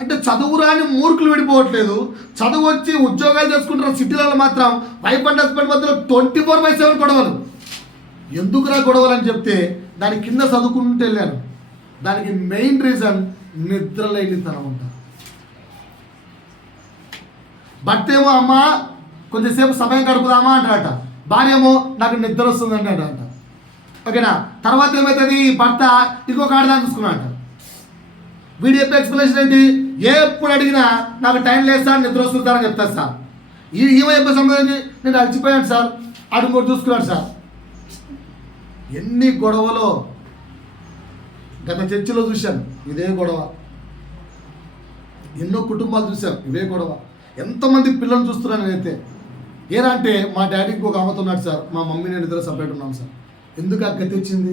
అంటే చదువు రాని మూర్ఖులు విడిపోవట్లేదు, చదువు వచ్చి ఉద్యోగాలు చేసుకుంటున్న సిటీలలో మాత్రం వైఫ్ అండ్ హస్బెండ్ మధ్యలో 24/7 గొడవలు. ఎందుకురా గొడవలు అని చెప్తే దాని కింద చదువుకుంటూ వెళ్ళాను. దానికి మెయిన్ రీజన్ నిద్రలేనితనం ఉంటా. భర్త ఏమో అమ్మ కొంచెంసేపు సమయం గడుపుదామా అంటాడట, భార్య ఏమో నాకు నిద్ర వస్తుంది అంటాడట. ఓకేనా? తర్వాత ఏమవుతుంది? భర్త ఇంకొక ఆడదాన్ని చూసుకున్నాడట. వీడి చెప్పే ఎక్స్ప్లెనేషన్ ఏంటి? ఎప్పుడు అడిగినా నాకు టైం లేదు సార్, నిద్ర వస్తుంది సార్ అని చెప్తారు సార్. ఈమె చెప్పే సంబంధించి నేను అలసిపోయాను సార్, అడుగు కూడా చూసుకున్నాడు సార్. ఎన్ని గొడవలో గత చర్చిలో చూశాను ఇదే గొడవ. ఎన్నో కుటుంబాలు చూశాను ఇవే గొడవ. ఎంతమంది పిల్లలు చూస్తున్నాను నేనైతే. ఏరా అంటే మా డాడీకి ఇంకొక అమ్మతున్నాడు సార్, మా మమ్మీ నేను ఇద్దరు సపరేట్ ఉన్నాం సార్. ఎందుకు ఆ గతి వచ్చింది?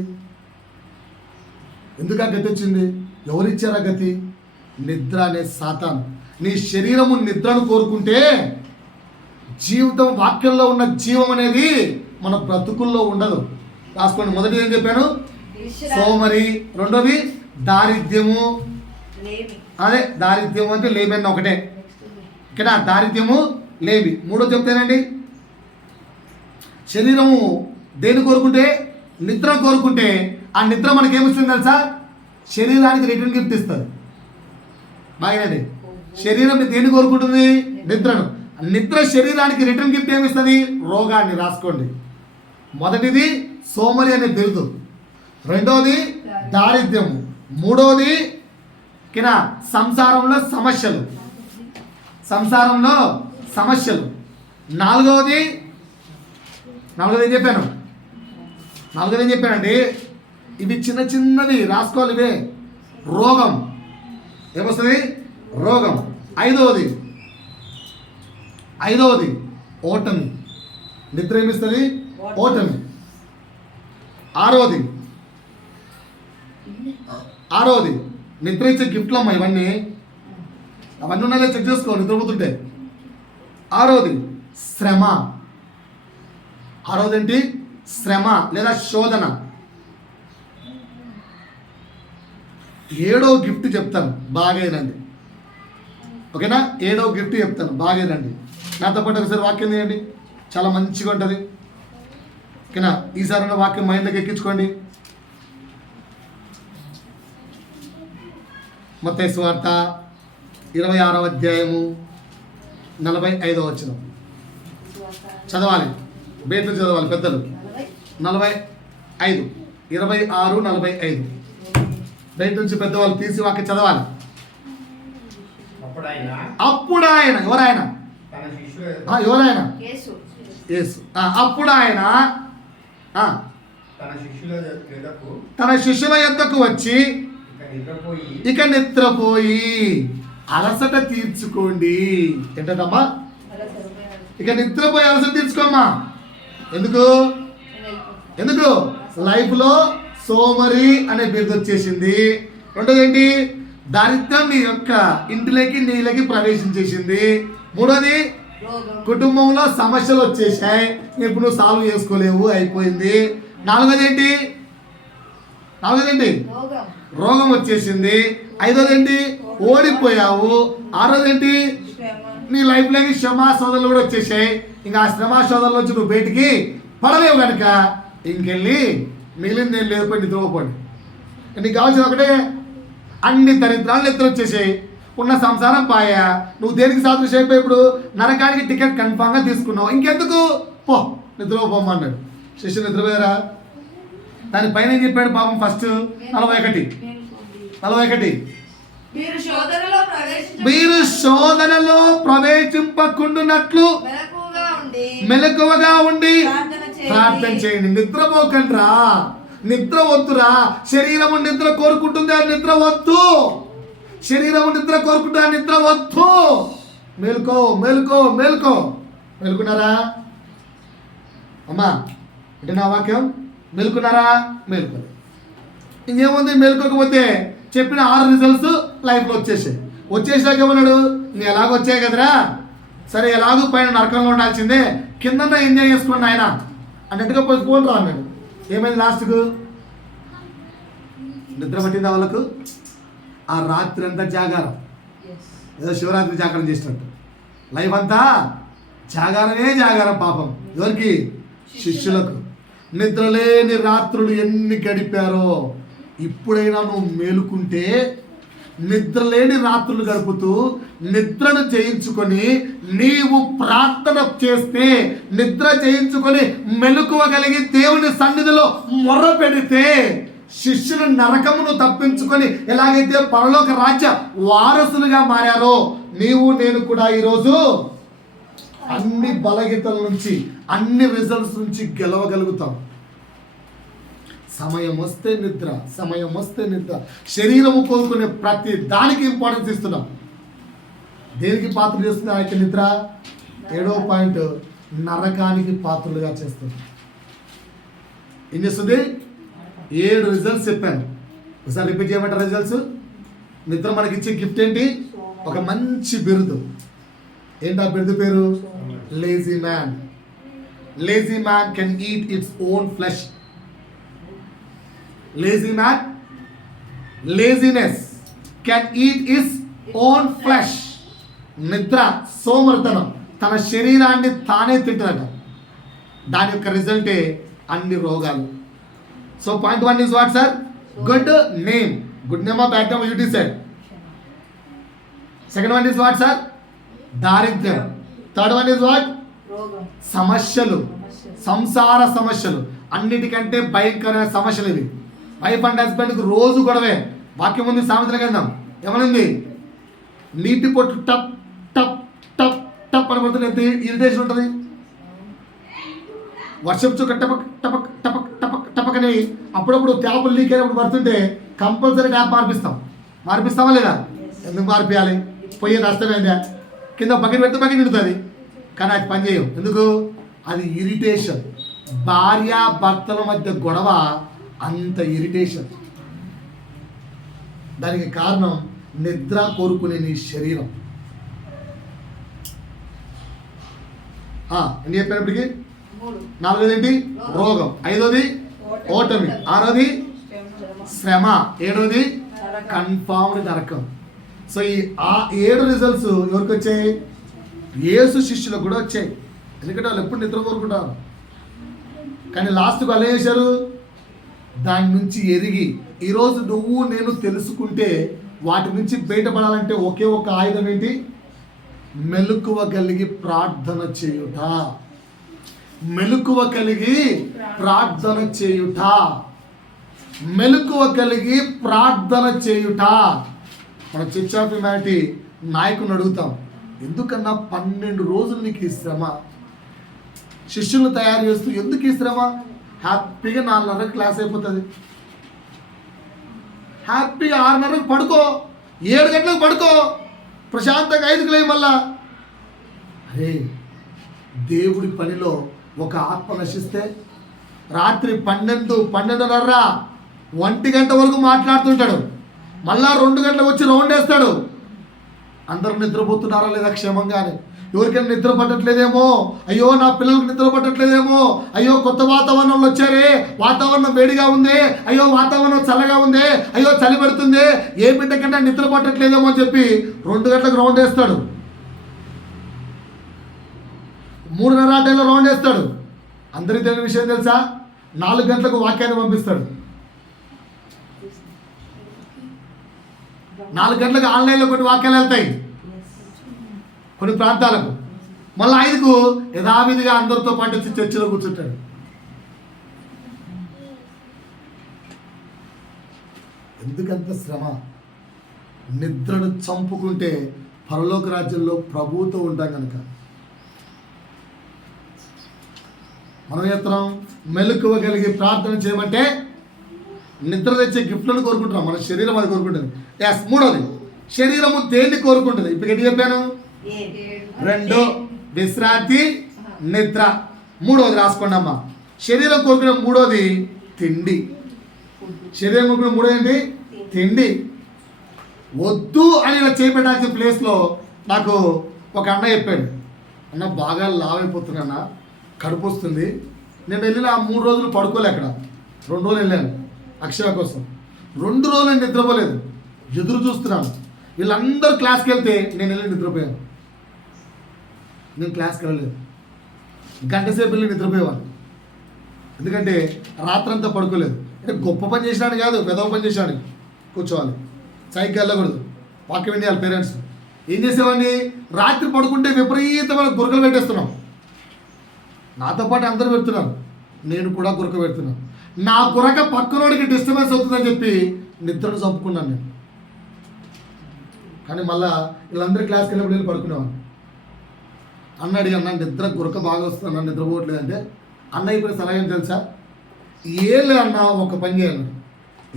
ఎందుకు ఆ గతి వచ్చింది? ఎవరిచ్చారా గతి? నిద్ర అనే సాతాను. నీ శరీరము నిద్రను కోరుకుంటే జీవితం, వాక్యంలో ఉన్న జీవం అనేది మన బ్రతుకుల్లో ఉండదు. రాసుకోండి. మొదటిది ఏం చెప్పాను? సోమరి. రెండోది దారిద్ర్యము. అదే దారిద్ర్యము అంటే లేబెన్న ఒకటే. ఇక్కడ దారిద్ర్యము లేమి. మూడో చెప్తానండి, శరీరము దేని కోరుకుంటే? నిద్ర కోరుకుంటే ఆ నిద్ర మనకేమిస్తుంది తెలుసా? శరీరానికి రిటర్న్ గిఫ్ట్ ఇస్తుంది. బాగానండి. శరీరం దేన్ని కోరుకుంటుంది? నిద్రను. నిద్ర శరీరానికి రిటర్న్ గిఫ్ట్ ఏమిస్తుంది? రోగాన్ని. రాసుకోండి. మొదటిది సోమరి అనే బిరుదు, రెండోది దారిద్ర్యము, మూడోది కినా సంసారంలో సమస్యలు, నాలుగవది ఏం చెప్పాను? నాలుగోది ఏం చెప్పానండి? ఇవి చిన్న చిన్నవి రాసుకోవాలి. ఇవే రోగం. ఏమొస్తుంది? రోగం. ఐదవది ఓటమి. నిద్ర ఏమిస్తుంది? ఓటమి. ఆరవది నిద్ర ఇచ్చే గిఫ్ట్లు అమ్మా ఇవన్నీ. అవన్నీ ఉన్నాయో చెక్ చేసుకో నిద్రపోతుంటే. ఆరవది శ్రమ. ఆరవది ఏంటి? శ్రమ లేదా శోధన. ఏడో గిఫ్ట్ చెప్తాను, బాగేనండి. ఓకేనా? ఏడో గిఫ్ట్ చెప్తాను, బాగేనండి. నాతో పాటు ఒకసారి వాక్యం తీయండి, చాలా మంచిగా ఉంటుంది. ఓకేనా? ఈసారి ఉన్న వాక్యం మైండ్లోకి ఎక్కించుకోండి. మత్తయి సువార్త 26వ అధ్యాయము 45వ వచనం చదవాలి. బేట్లు చదవాలి పెద్దలు. 45, 26, 45 బయట నుంచి పెద్దవాళ్ళు తీసి వాక్యం చదవాలి. అప్పుడు ఆయన ఎవరాయన? యేసు. అప్పుడు ఆయన తన శిష్యుల యొద్దకు వచ్చి ఇక నిద్రపోయి అలసట తీర్చుకోండి. ఏంటమ్మా? ఇక నిద్రపోయి అలసట తీర్చుకోమ్మా. ఎందుకు? లైఫ్లో సోమరి అనే బిరుదు వచ్చేసింది. రెండోది ఏంటి? దారిద్ర్యం నీ యొక్క ఇంటిలోకి నీళ్ళకి ప్రవేశించేసింది. మూడోది కుటుంబంలో సమస్యలు వచ్చేసాయి, ఇప్పుడు నువ్వు సాల్వ్ చేసుకోలేవు, అయిపోయింది. నాలుగోది ఏంటి? రోగం వచ్చేసింది. ఐదోది ఏంటి? ఓడిపోయావు. ఆరోది ఏంటి? నీ లైఫ్లోకి శ్రమ సోదరులు కూడా వచ్చేసాయి. ఇంకా ఆ శ్రమ సోదరుల నుంచి నువ్వు బయటికి పడలేవు కనుక ఇంకెళ్ళి మిగిలింది నేను లేదు, పోయి నిద్రపోండి. నీకు కావాల్సిన ఒకటే, అన్ని దరిద్రాలు నిద్ర వచ్చేసాయి, ఉన్న సంసారం పాయా, నువ్వు దేనికి సాదృశ్యం అయిపోయి ఇప్పుడు నరకానికి టికెట్ కన్ఫామ్గా తీసుకున్నావు, ఇంకెందుకు పో నిద్రపోమన్నాడు. శిష్యులు నిద్రపోయారా? దాని పైన ఏం చెప్పాడు పాపం? ఫస్ట్ 41 మీరు శోధనలో ప్రవేశింపకుండునట్లు మెలకువగా ఉండి ప్రార్థన చేయండి. నిద్రపోకండ్రా, నిద్ర వద్దురా. శరీరము నిద్ర కోరుకుంటుంది, ఆ నిద్ర వద్దు. శరీరము నిద్ర కోరుకుంటుంది, ఆ నిద్ర వద్దు. మేలుకో మేలుకో మేలుకో. మేలుకున్నారా అమ్మా? అంటే నా వాక్యం మేలుకున్నారా? మేలుకో. ఇంకేముంది? మేలుకోకపోతే చెప్పిన 6 రిజల్ట్స్ లైఫ్లో వచ్చేసాక ఏమన్నాడు? ఇంక ఎలాగో వచ్చాయి కదరా, సరే ఎలాగో పైన నరకంలో ఉండాల్సిందే, కింద ఎంజాయ్ చేసుకోండి ఆయన అన్నట్టుగా పోసుకోండి రా అన్నాడు. ఏమైంది లాస్ట్కు? నిద్ర పట్టిందా వాళ్ళకు? ఆ రాత్రి అంతా జాగారం, ఏదో శివరాత్రి జాగరణ చేసినట్టు లైఫ్ అంతా జాగారమే జాగారం. పాపం ఎవరికి? శిష్యులకు. నిద్రలేని రాత్రులు ఎన్ని గడిపారో. ఇప్పుడైనా నువ్వు మేలుకుంటే, నిద్రలేని రాత్రులు గడుపుతూ నిద్రను చేయించుకొని నీవు ప్రార్థన చేస్తే, నిద్ర చేయించుకొని మెలకువగలిగి దేవుని సన్నిధిలో మొర్ర పెడితే, శిష్యులు నరకమును తప్పించుకొని ఎలాగైతే పరలోక రాజ్య వారసులుగా మారారో, నీవు నేను కూడా ఈరోజు అన్ని బలహీనతల నుంచి, అన్ని రిజల్ట్స్ నుంచి గెలవగలుగుతాం. సమయం వస్తే నిద్ర, సమయం వస్తే నిద్ర. శరీరము కోరుకునే ప్రతి దానికి ఇంపార్టెన్స్ ఇస్తున్నాం. దేనికి పాత్రలు చేస్తుంది ఆ యొక్క నిద్ర? 7వ పాయింట్, నరకానికి పాత్రలుగా చేస్తుంది. ఏం చేస్తుంది? 7 రిజల్ట్స్ చెప్పాను, ఒకసారి రిపీట్ చేయమంటారు రిజల్ట్స్. నిద్ర మనకిచ్చే గిఫ్ట్ ఏంటి? ఒక మంచి బిరుదు. ఏంటి ఆ బిరుదు పేరు? Lazy man. Lazy man can eat its own flesh. Lazy man, laziness can eat his own flesh. నిద్ర సోమరితనం, తన శరీరాన్ని తానే తింటారట. దాని యొక్క రిజల్టే అన్ని రోగాలు. So point 1 is what sir? Good name. Good name or bad name you decide. Second one is what sir? దారిద్ర్యం. Third one is what? సమస్యలు, సంసార సమస్యలు. అన్నిటికంటే భయంకరమైన సమస్యలు ఇవి. వైఫ్ అండ్ హస్బెండ్కి రోజు గొడవే. వాక్యం ఉంది, సామెతల గ్రంథం ఏమనుంది? నీటి పొట్టు టప్ టప్ టప్ టప్ అని పడుతుంది, ఎంత ఇరిటేషన్ ఉంటుంది. వర్షం చుక్క టపక్ టపక్ టపక్ టపక్ టపక్ అని అప్పుడప్పుడు ట్యాపులు లీక్ అయినప్పుడు పడుతుంటే కంపల్సరీ ట్యాప్ మార్పిస్తామా లేదా? ఎందుకు మార్పియాలి? పోయే నష్టమైందా? కింద బకెట్ పెడితే బకెట్ నిండుతుంది, కానీ అది పని చేయవు. ఎందుకు? అది ఇరిటేషన్. భార్యాభర్తల మధ్య గొడవ అంత ఇరిటేషన్. దానికి కారణం నిద్ర కోరుకునే నీ శరీరం. ఎన్ని చెప్పినప్పటికీ? 4వది ఏంటి? రోగం. 5వది ఓటమి. 6వది శ్రమ. 7వది కన్ఫర్మ్డ్ నరకం. సో ఈ 7 రిజల్ట్స్ ఎవరికి వచ్చాయి? యేసు శిష్యులకు కూడా వచ్చాయి. ఎందుకంటే వాళ్ళు ఎప్పుడు నిద్ర కోరుకుంటారు, కానీ లాస్ట్కి వాళ్ళు ఏం చేశారు? దాని నుంచి ఎదిగి ఈరోజు నువ్వు నేను తెలుసుకుంటే వాటి నుంచి బయటపడాలంటే ఒకే ఒక ఆయుధం ఏంటి? మెలకువ కలిగి ప్రార్థన చేయుట. మెలకువ కలిగి ప్రార్థన చేయుట. మెలకువ కలిగి ప్రార్థన చేయుట. మన చర్చ్ ఆఫ్ హ్యుమానిటీ నాయకుని అడుగుతాం, ఎందుకన్నా 12 రోజులు నీకు ఈ శ్రమ? శిష్యులను తయారు చేస్తూ ఎందుకు ఈ శ్రమ? హ్యాపీగా 4:30 క్లాస్ అయిపోతుంది, హ్యాపీగా 6:30 పడుకో, 7 గంటలకు పడుకో, ప్రశాంతంగా 5కి లేవు మళ్ళా. అరే దేవుడి పనిలో ఒక ఆత్మ నశిస్తే రాత్రి 12, 12:30 1 గంట వరకు మాట్లాడుతుంటాడు, మళ్ళా 2 గంటలకు వచ్చి రౌండ్ వేస్తాడు. అందరూ నిద్రపోతున్నారా లేదా క్షేమంగానే? ఎవరికైనా నిద్ర పట్టట్లేదేమో, అయ్యో నా పిల్లలకు నిద్ర పట్టట్లేదేమో, అయ్యో కొత్త వాతావరణంలో వచ్చారే, వాతావరణం వేడిగా ఉంది, అయ్యో వాతావరణం చల్లగా ఉంది, అయ్యో చలి పెడుతుంది, ఏ బిడ్డకన్నా నిద్ర పట్టట్లేదేమో అని చెప్పి 2 గంటలకు రౌండ్ వేస్తాడు. 3:30 ఆ టైంలో రౌండ్ వేస్తాడు. అందరికీ తెలియని విషయం తెలుసా? 4 గంటలకు వాక్యాన్ని పంపిస్తాడు. 4 గంటలకు ఆన్లైన్లో కొన్ని వాక్యాలు వెళ్తాయి కొన్ని ప్రాంతాలకు. మళ్ళీ 5కు యథావిధిగా అందరితో పాటు వచ్చి చర్చిలో కూర్చుంటాడు. ఎందుకంత శ్రమ? నిద్రను చంపుకుంటే పరలోక రాజ్యంలో ప్రభువుతో ఉంటాం కనుక. మనం ఎత్తనం మెలకువగలిగి ప్రార్థన చేయమంటే నిద్ర తెచ్చే గిఫ్ట్లను కోరుకుంటున్నాం, మన శరీరం అది కోరుకుంటుంది. ఎస్, 3వది శరీరము దేన్ని కోరుకుంటుంది? ఇప్పుడు ఎన్ని చెప్పాను? 2 విశ్రాంతి, నిద్ర. 3వది రాసుకోండి అమ్మా. శరీరం కోరుకునే 3వది తిండి. శరీరం కోరుకునే 3వది ఏంటి? తిండి. వద్దు అని ఇలా చేపెట్టాల్సిన ప్లేస్లో నాకు ఒక అన్న చెప్పాడు, అన్న బాగా లావ్ అయిపోతున్నా, కడుపు వస్తుంది. నేను వెళ్ళిన ఆ 3 రోజులు పడుకోలే అక్కడ. 2 రోజులు వెళ్ళాను అక్షర కోసం. 2 రోజులు నేను నిద్రపోలేదు, ఎదురు చూస్తున్నాను. వీళ్ళందరూ క్లాస్కి వెళ్తే నేను వెళ్ళి నిద్రపోయాను. నేను క్లాస్కి వెళ్ళలేదు, గంట సేపు వెళ్ళి నిద్రపోయేవాను. ఎందుకంటే రాత్రంతా పడుకోలేదు. అంటే గొప్ప పని చేసినాడు కాదు, పెదవ పని చేశాడు. కూర్చోవాలి, సైకిల్ వెళ్ళకూడదు, వాక్యం వినేయాలి పేరెంట్స్. ఏం చేసేవాడిని? రాత్రి పడుకుంటే విపరీతమైన గురకలు పెట్టేస్తున్నాం. నాతో పాటు అందరూ పెడుతున్నారు, నేను కూడా గురక పెడుతున్నాను. నా గురక పక్కనోడికి డిస్టర్బెన్స్ అవుతుందని చెప్పి నిద్రను చంపుకున్నాను నేను. కానీ మళ్ళీ వీళ్ళందరూ క్లాస్కి వెళ్ళినప్పుడు వెళ్ళి పడుకునేవాడిని. అన్నాడు, అన్న నిద్ర గురక బాగా వస్తుంది అన్న, నిద్రపోవట్లేదు అంటే. అన్న ఇప్పుడు సలహా ఏం తెలుసా? ఏలే అన్న ఒక పని చేయాలి.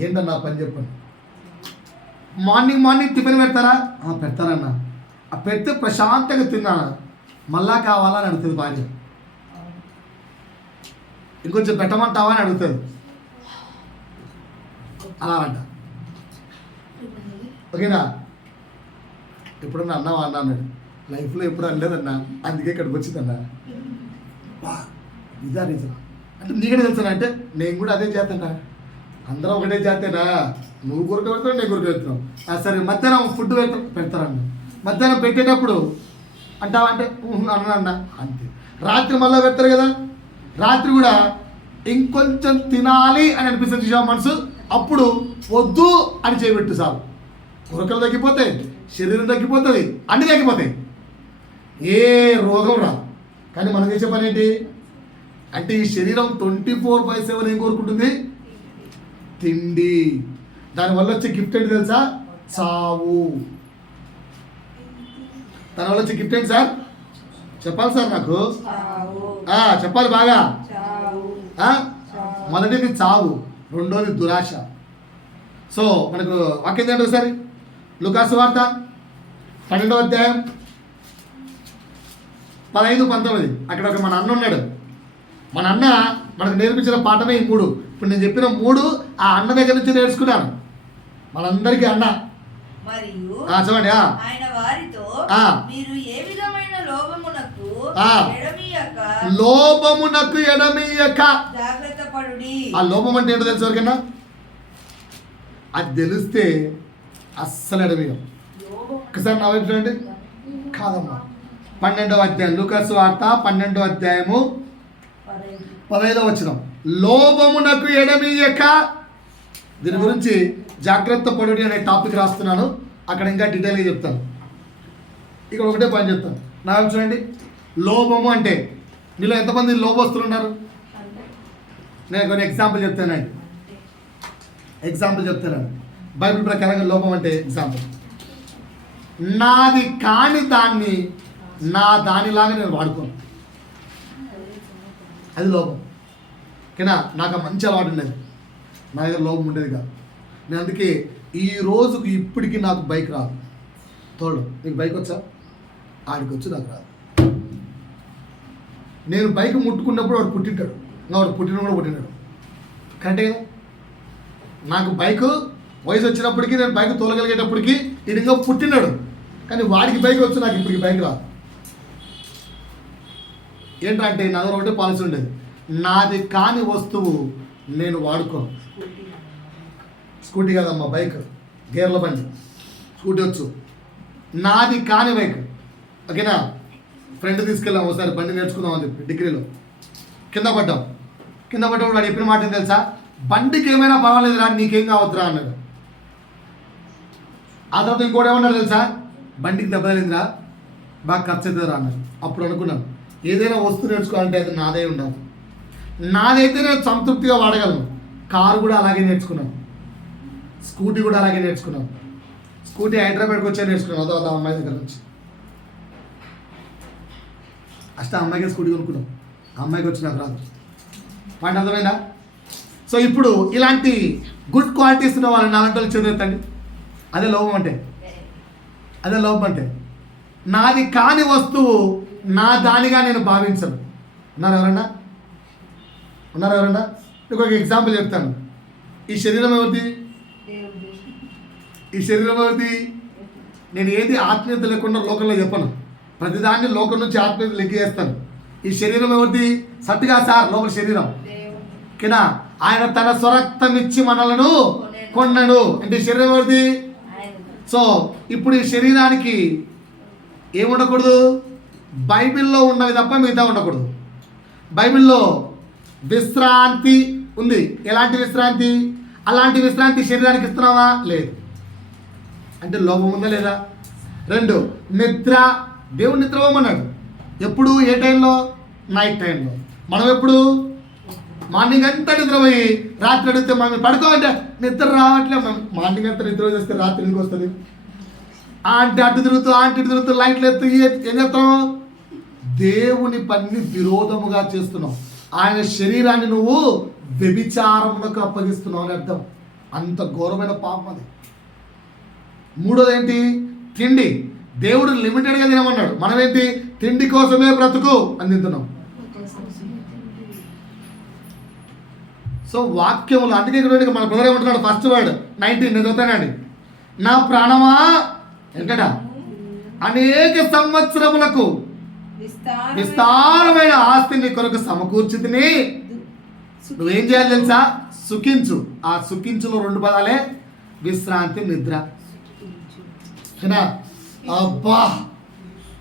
ఏంటన్నా పని చెప్పండి. మార్నింగ్ టిఫిన్ పెడతారా? పెడతారన్న. ఆ పెడితే ప్రశాంతంగా తిన్నాను, మళ్ళా కావాలని అడుగుతుంది భార్య. ఇంకొంచెం పెట్టమంటావా అని అడుగుతుంది. అలా అంట. ఓకేనా? ఎప్పుడన్నా అన్నావా అన్నా అన్నాడు. లైఫ్లో ఎప్పుడు అనలేదన్నా, అందుకే ఇక్కడికి వచ్చిందన్నా. ఇదా రీజన్ అంటే నీకనే తెలుసా అంటే, నేను కూడా అదే చేస్తానా, అందరం ఒకటే చేస్తేనా, నువ్వు గురక పెడతావు నేను గురక పెడతావు. సరే మధ్యాహ్నం ఫుడ్ పెడతారన్న. మధ్యాహ్నం పెట్టేటప్పుడు అంటావా అంటే అన్న అంతే. రాత్రి మళ్ళీ పెడతారు కదా, రాత్రి కూడా ఇంకొంచెం తినాలి అని అనిపిస్తుంది చూసా మనసు, అప్పుడు వద్దు అని చేయబెట్టు సార్. గురకలు తగ్గిపోతాయి, శరీరం తగ్గిపోతుంది, అన్నీ తగ్గిపోతాయి, ఏ రోగం రా. కానీ మనం చేసే పని ఏంటి అంటే, ఈ శరీరం 24/7 ఏం కోరుకుంటుంది? తిండి. దానివల్ల వచ్చే గిఫ్ట్ ఏంటి తెలుసా? చావు. దానివల్ల వచ్చే గిఫ్ట్ ఏంటి సార్? చెప్పాలి సార్ నాకు, చెప్పాలి బాగా. మొదటిది చావు, రెండోది దురాశ. సో మనకు వాక్యం ఏంటో ఒకసారి లూకాసు వార్త 12వ అధ్యాయం 15-19. అక్కడ ఒక మన అన్న ఉన్నాడు. మన అన్న మనకు నేర్పించిన పాఠమే ఈ 3. ఇప్పుడు నేను చెప్పిన 3 ఆ అన్న దగ్గర నుంచి నేర్చుకున్నాను. మనందరికీ అన్న. మరియు చెప్పండి. ఆయన వారితో మీరు ఏ విధమైన లోభమునకు ఎడమియ్యక జాగ్రత్త పడుడి. ఆ లోభం అంటే ఏంటో తెలుసు ఎవరికన్నా? అది తెలిస్తే అస్సలు ఎడమియ్యం. ఒకసారి నా వైపు చూడండి. కాదమ్మా, 12వ అధ్యాయం లూకాసు వార్త 12వ అధ్యాయము 15వ వచనం. లోభమునకు ఎడమియ్యక. దీని గురించి జాగ్రత్త పడుడి అనే టాపిక్ రాస్తున్నాను, అక్కడ ఇంకా డీటెయిల్గా చెప్తాను. ఇక్కడ ఒకటే పని చెప్తాను. నా వైపు చూడండి. లోభము అంటే మీలో ఎంతమంది లోభస్తులు ఉన్నారు? నేను కొన్ని ఎగ్జాంపుల్ చెప్తానండి. బైబిల్ ప్రకారంగా లోభం అంటే ఎగ్జాంపుల్, నాది కాని దాన్ని నా దానిలాగా నేను వాడుకోను, అది లోభం. ఓకేనా? నాకు మంచి అలవాటు ఉండేది, నా దగ్గర లోభం ఉండేది కాదు. నేను అందుకే ఈ రోజుకు ఇప్పటికీ నాకు బైక్ రాదు. తోడు నీకు బైక్ వచ్చా? ఆడికి వచ్చి నాకు రాదు. నేను బైక్ ముట్టుకున్నప్పుడు వాడు పుట్టింటాడు, ఇంకా వాడు పుట్టిన కూడా పుట్టినాడు. కరెక్టే కదా? నాకు బైక్ వయసు వచ్చినప్పటికీ నేను బైక్ తోలగలిగేటప్పటికి ఇదిగా పుట్టినాడు, కానీ వాడికి బైక్ వచ్చి నాకు ఇప్పటికి బైక్ రాదు. ఏంటంటే నా దగ్గర ఒకటే పాలసీ ఉండేది, నాది కాని వస్తువు నేను వాడుకోను. స్కూటీ కదమ్మా, బైక్, గేర్ల బండి, స్కూటీ వచ్చు, నాది కాని బైక్. ఓకేనా? ఫ్రెండ్ తీసుకెళ్ళాం ఒకసారి బండి నేర్చుకుందాం అని చెప్పి డిగ్రీలో. కింద పడ్డప్పుడు వాడు చెప్పిన మాట ఏం తెలుసా? బండికి ఏమైనా పర్వాలేదురా, నీకేం కావద్దురా అన్నాడు. ఆ తర్వాత ఇంకోటి ఏమన్నాడు తెలుసా? బండికి దెబ్బ తగిలిందిరా, బాగా ఖర్చు అవుతుందిరా అన్నాడు. అప్పుడు అనుకున్నాను, ఏదైనా వస్తువు నేర్చుకోవాలంటే అది నాదే ఉండాలి. నాదైతే నేను సంతృప్తిగా వాడగలను. కారు కూడా అలాగే నేర్చుకున్నాను, స్కూటీ కూడా అలాగే నేర్చుకున్నాను. స్కూటీ హైదరాబాద్కి వచ్చే నేర్చుకున్నాను, అదో అమ్మాయి దగ్గర నుంచి. అమ్మాయికి స్కూటీ కొనుక్కున్నాం, ఆ అమ్మాయికి వచ్చి నాకు రాదు. మాట అర్థమైందా? సో ఇప్పుడు ఇలాంటి గుడ్ క్వాలిటీస్ ఉన్న వాళ్ళని నాలంటి వాళ్ళు చదివేతండి. అదే లోపం అంటే నాది కాని వస్తువు నా దానిగా నేను భావించను. ఉన్నారు ఎవరన్నా? మీకు ఒక ఎగ్జాంపుల్ చెప్తాను. ఈ శరీరం ఎవరిది? నేను ఏది ఆత్మీయత లేకుండా లోకంలో చెప్పను, ప్రతిదాన్ని లోకం నుంచి ఆత్మీయత లెక్క చేస్తాను. ఈ శరీరం ఎవరిది? సత్తుగా సార్, లోపల శరీరం కినా ఆయన తన స్వరక్తం ఇచ్చి మనలను కొన్నడు అంటే శరీరం ఎవరిది? సో ఇప్పుడు ఈ శరీరానికి ఏముండకూడదు? బైబిల్లో ఉన్నవి తప్ప మిగతా ఉండకూడదు. బైబిల్లో విశ్రాంతి ఉంది. ఎలాంటి విశ్రాంతి? అలాంటి విశ్రాంతి శరీరానికి ఇస్తున్నావా? లేదు. అంటే లోపం ఉందా లేదా? 2, నిద్ర. దేవుడు నిద్రపోమన్నాడు. ఎప్పుడు? ఏ టైంలో? నైట్ టైంలో. మనం ఎప్పుడు? మార్నింగ్ అంతా నిద్రపోయి రాత్రి అడిగితే మనం పడుకోవాలంటే నిద్ర రావట్లేదు. మార్నింగ్ అంతా నిద్ర చేస్తే రాత్రి ఎందుకు వస్తుంది? అటు తిరుగుతూ లైట్లు ఎత్తు ఏం చేస్తాం? దేవుని పని విరోధముగా చేస్తున్నావు. ఆయన శరీరాన్ని నువ్వు వ్యభిచారములకు అప్పగిస్తున్నావు అని అర్థం. అంత ఘోరమైన పాపం అది. 3వది ఏంటి? తిండి. దేవుడు లిమిటెడ్గా తినమన్నాడు, మనం ఏంటి? తిండి కోసమే బ్రతుకు అని తింటున్నాం. సో వాక్యములు, అందుకే ఇక్కడ మన బ్రదర్ ఏమంటున్నాడు? ఫస్ట్ వర్డ్ 19 నేను చదువుతానండి. నా ప్రాణమా ఎక్కడ అనేక సంవత్సరములకు విస్తారమైన ఆస్తిని కొరకు సమకూర్చితిని. నువ్వేం చేయాలి తెలుసా? సుఖించు. ఆ సుఖించులో 2 పదాలే విశ్రాంతి, నిద్ర. అబ్బా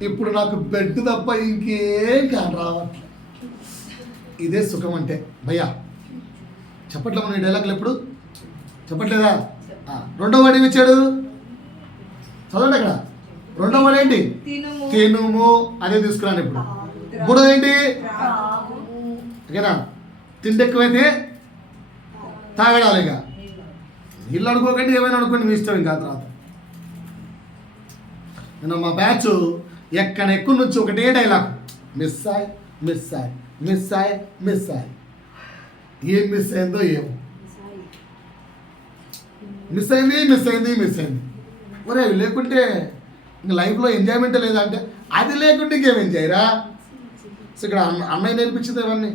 ఇప్పుడు నాకు బెడ్ తప్ప ఇంకేం కాని రావట్లేదు. ఇదే సుఖం అంటే. భయ్యా చెప్పట్లే మన డైలాగులు ఎప్పుడు చెప్పట్లేదా? 2వ వాడు ఏమి ఇచ్చాడు? చదవండి అక్కడ. 2వ వాడు ఏంటి? తినుము. అదే తీసుకున్నాను ఇప్పుడు. 3వది ఏంటి? ఓకేనా? తిండి ఎక్కువైతే తాగడాలి. ఇక ఇల్లు అనుకోకండి, ఏమైనా అనుకోండి, మీ ఇష్టం. ఇంకా తర్వాత నేను మా బ్యాచ్ ఎక్కడ ఎక్కువ నుంచి ఒకటే డైలాగ్, మిస్ అయ్యి. ఏం మిస్ అయిందో ఏమో. మిస్ అయింది. ఒరే లేకుంటే ఇంక లైఫ్లో ఎంజాయ్మెంట్ లేదా అంటే, అది లేకుంటే ఇంకేం ఎంజాయ్రా? సో ఇక్కడ అన్నయ్య నేర్పించింది ఇవన్నీ.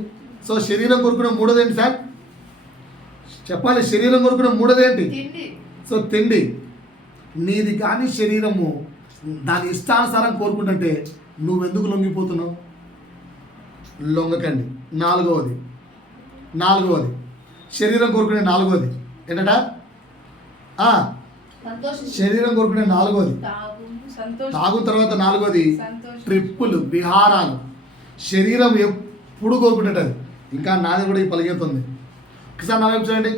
సో శరీరం కొరుకునే 3వది ఏంటి సార్? చెప్పాలి. శరీరం కొరుకునే 3వది ఏంటి? సో తిండి. నీది కానీ శరీరము దాని ఇష్టానుసారం కోరుకుంటుంటే నువ్వెందుకు లొంగిపోతున్నావు? లొంగకండి. 4వది శరీరం కోరుకునే 4వది ఏంటట? శరీరం కోరుకునే 4వది తాగు. తర్వాత 4వది ట్రిప్పులు, విహారాలు. శరీరం ఎప్పుడు కోరుకుంటుంటుంది. ఇంకా నాది కూడా ఈ పలిగేతుంది. ఒకసారి నా వైపు చూడండి.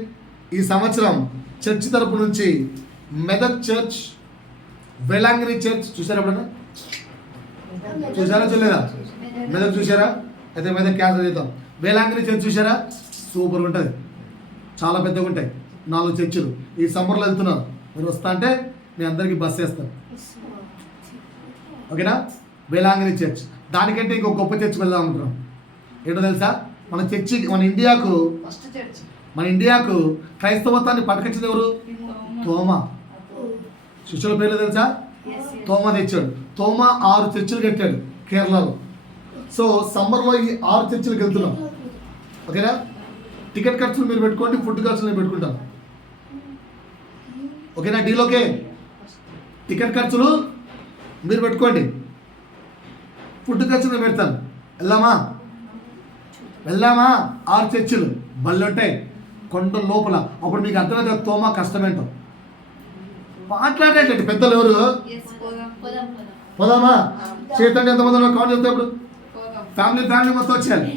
ఈ సంవత్సరం చర్చ్ తరపు నుంచి మెదక్ చర్చ్, వెలాంగిని చర్చ్ చూసారా? ఎప్పుడన్నా చూసారా? చూడలేదా? మెదక్ చూసారా? అయితే మెదక్ క్యాన్సర్ చేద్దాం. వేలాంగిని చర్చ్ చూసారా? సూపర్ ఉంటుంది, చాలా పెద్దగా ఉంటాయి. 4 చర్చిలు. ఈ సమ్మర్లో వెళ్తున్నాను, మీరు వస్తా అంటే నేను అందరికీ బస్ వేస్తాను. ఓకేనా? వేలాంగిని చర్చ్. దానికంటే ఇంకో గొప్ప చర్చ్ వెళ్దాం అనుకుంటున్నాం. ఏంటో తెలుసా? మన చర్చికి, మన ఇండియాకు క్రైస్తవత్వాన్ని పట్టుకొచ్చింది ఎవరు? తోమా. శిష్యుల పేర్లు తెలుసా? తోమా తెచ్చాడు. తోమా 6 చర్చిలు కట్టాడు కేరళలో. సో సమ్మర్లో ఈ 6 చర్చిలకు వెళ్తున్నాం. ఓకేనా? టికెట్ ఖర్చులు మీరు పెట్టుకోండి, ఫుడ్ ఖర్చులు నేను పెట్టుకుంటాను. ఓకేనా? Deal okay? టికెట్ ఖర్చులు మీరు పెట్టుకోండి, ఫుడ్ ఖర్చు నేను పెడతాను. వెళ్దామా 6 చర్చిలు బళ్ళు ఉంటాయి కొండ లోపల. అప్పుడు మీకు అర్థమైతే తోమా కష్టమేంటో. మాట్లాడేటండి పెద్దలు ఎవరు? పోదామా? చేతండి ఎంతమంది ఉన్నారు కౌంట్ చేస్తే ఇప్పుడు ఫ్యామిలీ మొత్తం వచ్చేయాలి.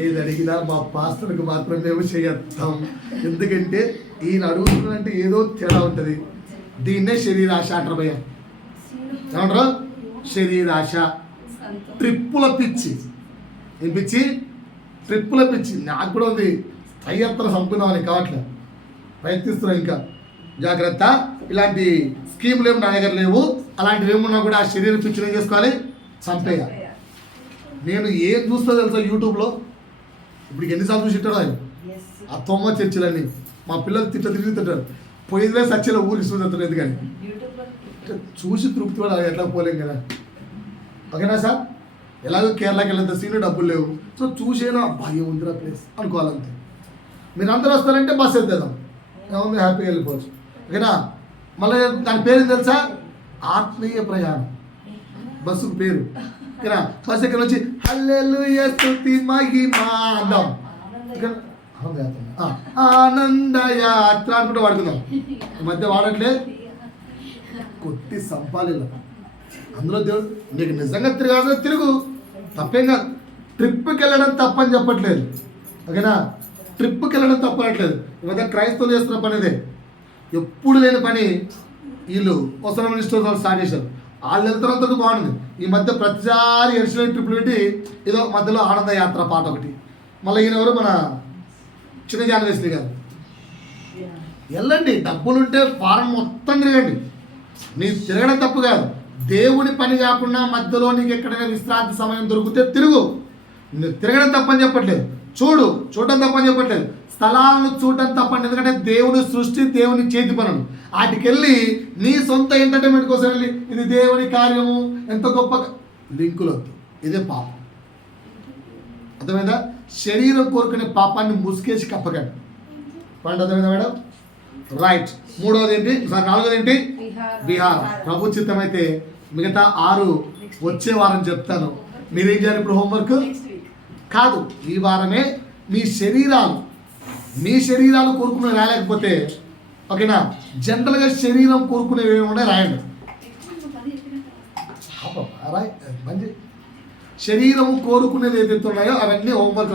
ఏది అడిగినా మా పాస్టర్కి మాత్రం మేము చేయొద్దాం. ఎందుకంటే ఈయన అడుగుతున్నంటే ఏదో తేడా ఉంటుంది. దీన్నే శరీరాశ అంటారు భయ్య. ఏమంటారు? శరీరాశ. ట్రిప్పుల పిచ్చి. ఏం పిచ్చి? ట్రిప్పుల పిచ్చి. నాకు కూడా ఉంది, అయ్యత్తర సంపుకుందామని కావట్లేదు, ప్రయత్నిస్తున్నాం. ఇంకా జాగ్రత్త. ఇలాంటి స్కీములు ఏమి నా దగ్గర లేవు. అలాంటివి ఏమున్నా కూడా ఆ శరీర పిచ్చిని ఏం చేసుకోవాలి? చంపేయాలి. నేను ఏం చూస్తా తెలుసా యూట్యూబ్లో, ఇప్పుడు ఎన్నిసార్లు చూసి తిట్టాడు ఆయన ఆ తొమ్మ చర్చలన్నీ. మా పిల్లలు తిరుగుతుంటారు, పోయిదే సచ్చిలో ఊరికి చూస్తుంటారు. ఎందుకని చూసి తృప్తి కూడా ఎట్లా పోలేం కదా. ఓకేనా సార్? ఎలాగో కేరళకి వెళ్ళేంత సీను డబ్బులు లేవు, సో చూసేనా భయం ఉందిరా ప్లేస్ అనుకోవాలంతే. మీరు అందరూ వస్తారంటే బస్ ఎత్తేద్దాం, ఏముంది హ్యాపీగా వెళ్ళిపోవచ్చు. ఓకేనా? మళ్ళీ దాని పేరు తెలుసా? ఆత్మీయ ప్రయాణం బస్సుకు పేరు. ఓకేనా? బస్ ఎక్కడ వచ్చి హల్లెలూయా స్తుతి మహిమా అందాం. ఆనంద యాత్ర అనుకుంటే వాడుకుందాం. ఈ మధ్య వాడట్లే, కొట్టి సంపాలి. అందులో దేవుడు నీకు నిజంగా తిరగాల్సిన తిరుగు, తప్పేం కాదు. ట్రిప్కి వెళ్ళడం తప్పని చెప్పట్లేదు. ఓకేనా? ట్రిప్కి వెళ్ళడం తప్పనట్లేదు. ఈ మధ్య క్రైస్తవులు చేస్తున్న పని ఇదే, ఎప్పుడు లేని పని. వీళ్ళు అవసరం మినిస్టర్ స్టార్ట్ చేశారు, వాళ్ళు వెళ్తున్నంత బాగుంది. ఈ మధ్య ప్రతిసారి ఎడిషనల్ ట్రిప్లు పెట్టి ఏదో మధ్యలో ఆనంద యాత్ర పాట ఒకటి. మళ్ళీ ఈయన ఎవరు? మన చిన్న జానవేశ్వరి గారు. వెళ్ళండి, డబ్బులుంటే ఫారం మొత్తం తిరగండి. మీరు తిరగడం తప్పు కాదు, దేవుని పని కాకుండా మధ్యలో నీకు ఎక్కడైనా విశ్రాంతి సమయం దొరికితే తిరుగు. తిరగడం తప్పని చెప్పట్లేదు, చూడటం తప్పని చెప్పట్లేదు, స్థలాలను చూడటం తప్పండి. ఎందుకంటే దేవుని సృష్టి, దేవుని చేతి పనులు. వాటికెళ్ళి నీ సొంత ఎంటర్టైన్మెంట్ కోసం వెళ్ళి ఇది దేవుని కార్యము ఎంత గొప్ప లింకులు వద్దు. ఇదే పాపం. అర్థమైందా? శరీరం కోరుకునే పాపాన్ని ముసుకేసి కప్పకండి. పాయింట్ అర్థమైందా మేడం? రైట్. మూడవది ఏంటి? సార్ నాలుగోది ఏంటి? విహారం. ప్రభు చిత్తం అయితే మిగతా 6 వచ్చే వారం చెప్తాను. మీరేం చేయాలి ఇప్పుడు? హోంవర్క్ కాదు, ఈ వారమే మీ శరీరాలు కోరుకునే రాయలేకపోతే, ఓకేనా, జనరల్గా శరీరం కోరుకునేవి ఏమి రాయండి. శరీరము కోరుకునేది ఏదైతే ఉన్నాయో అవన్నీ హోంవర్క్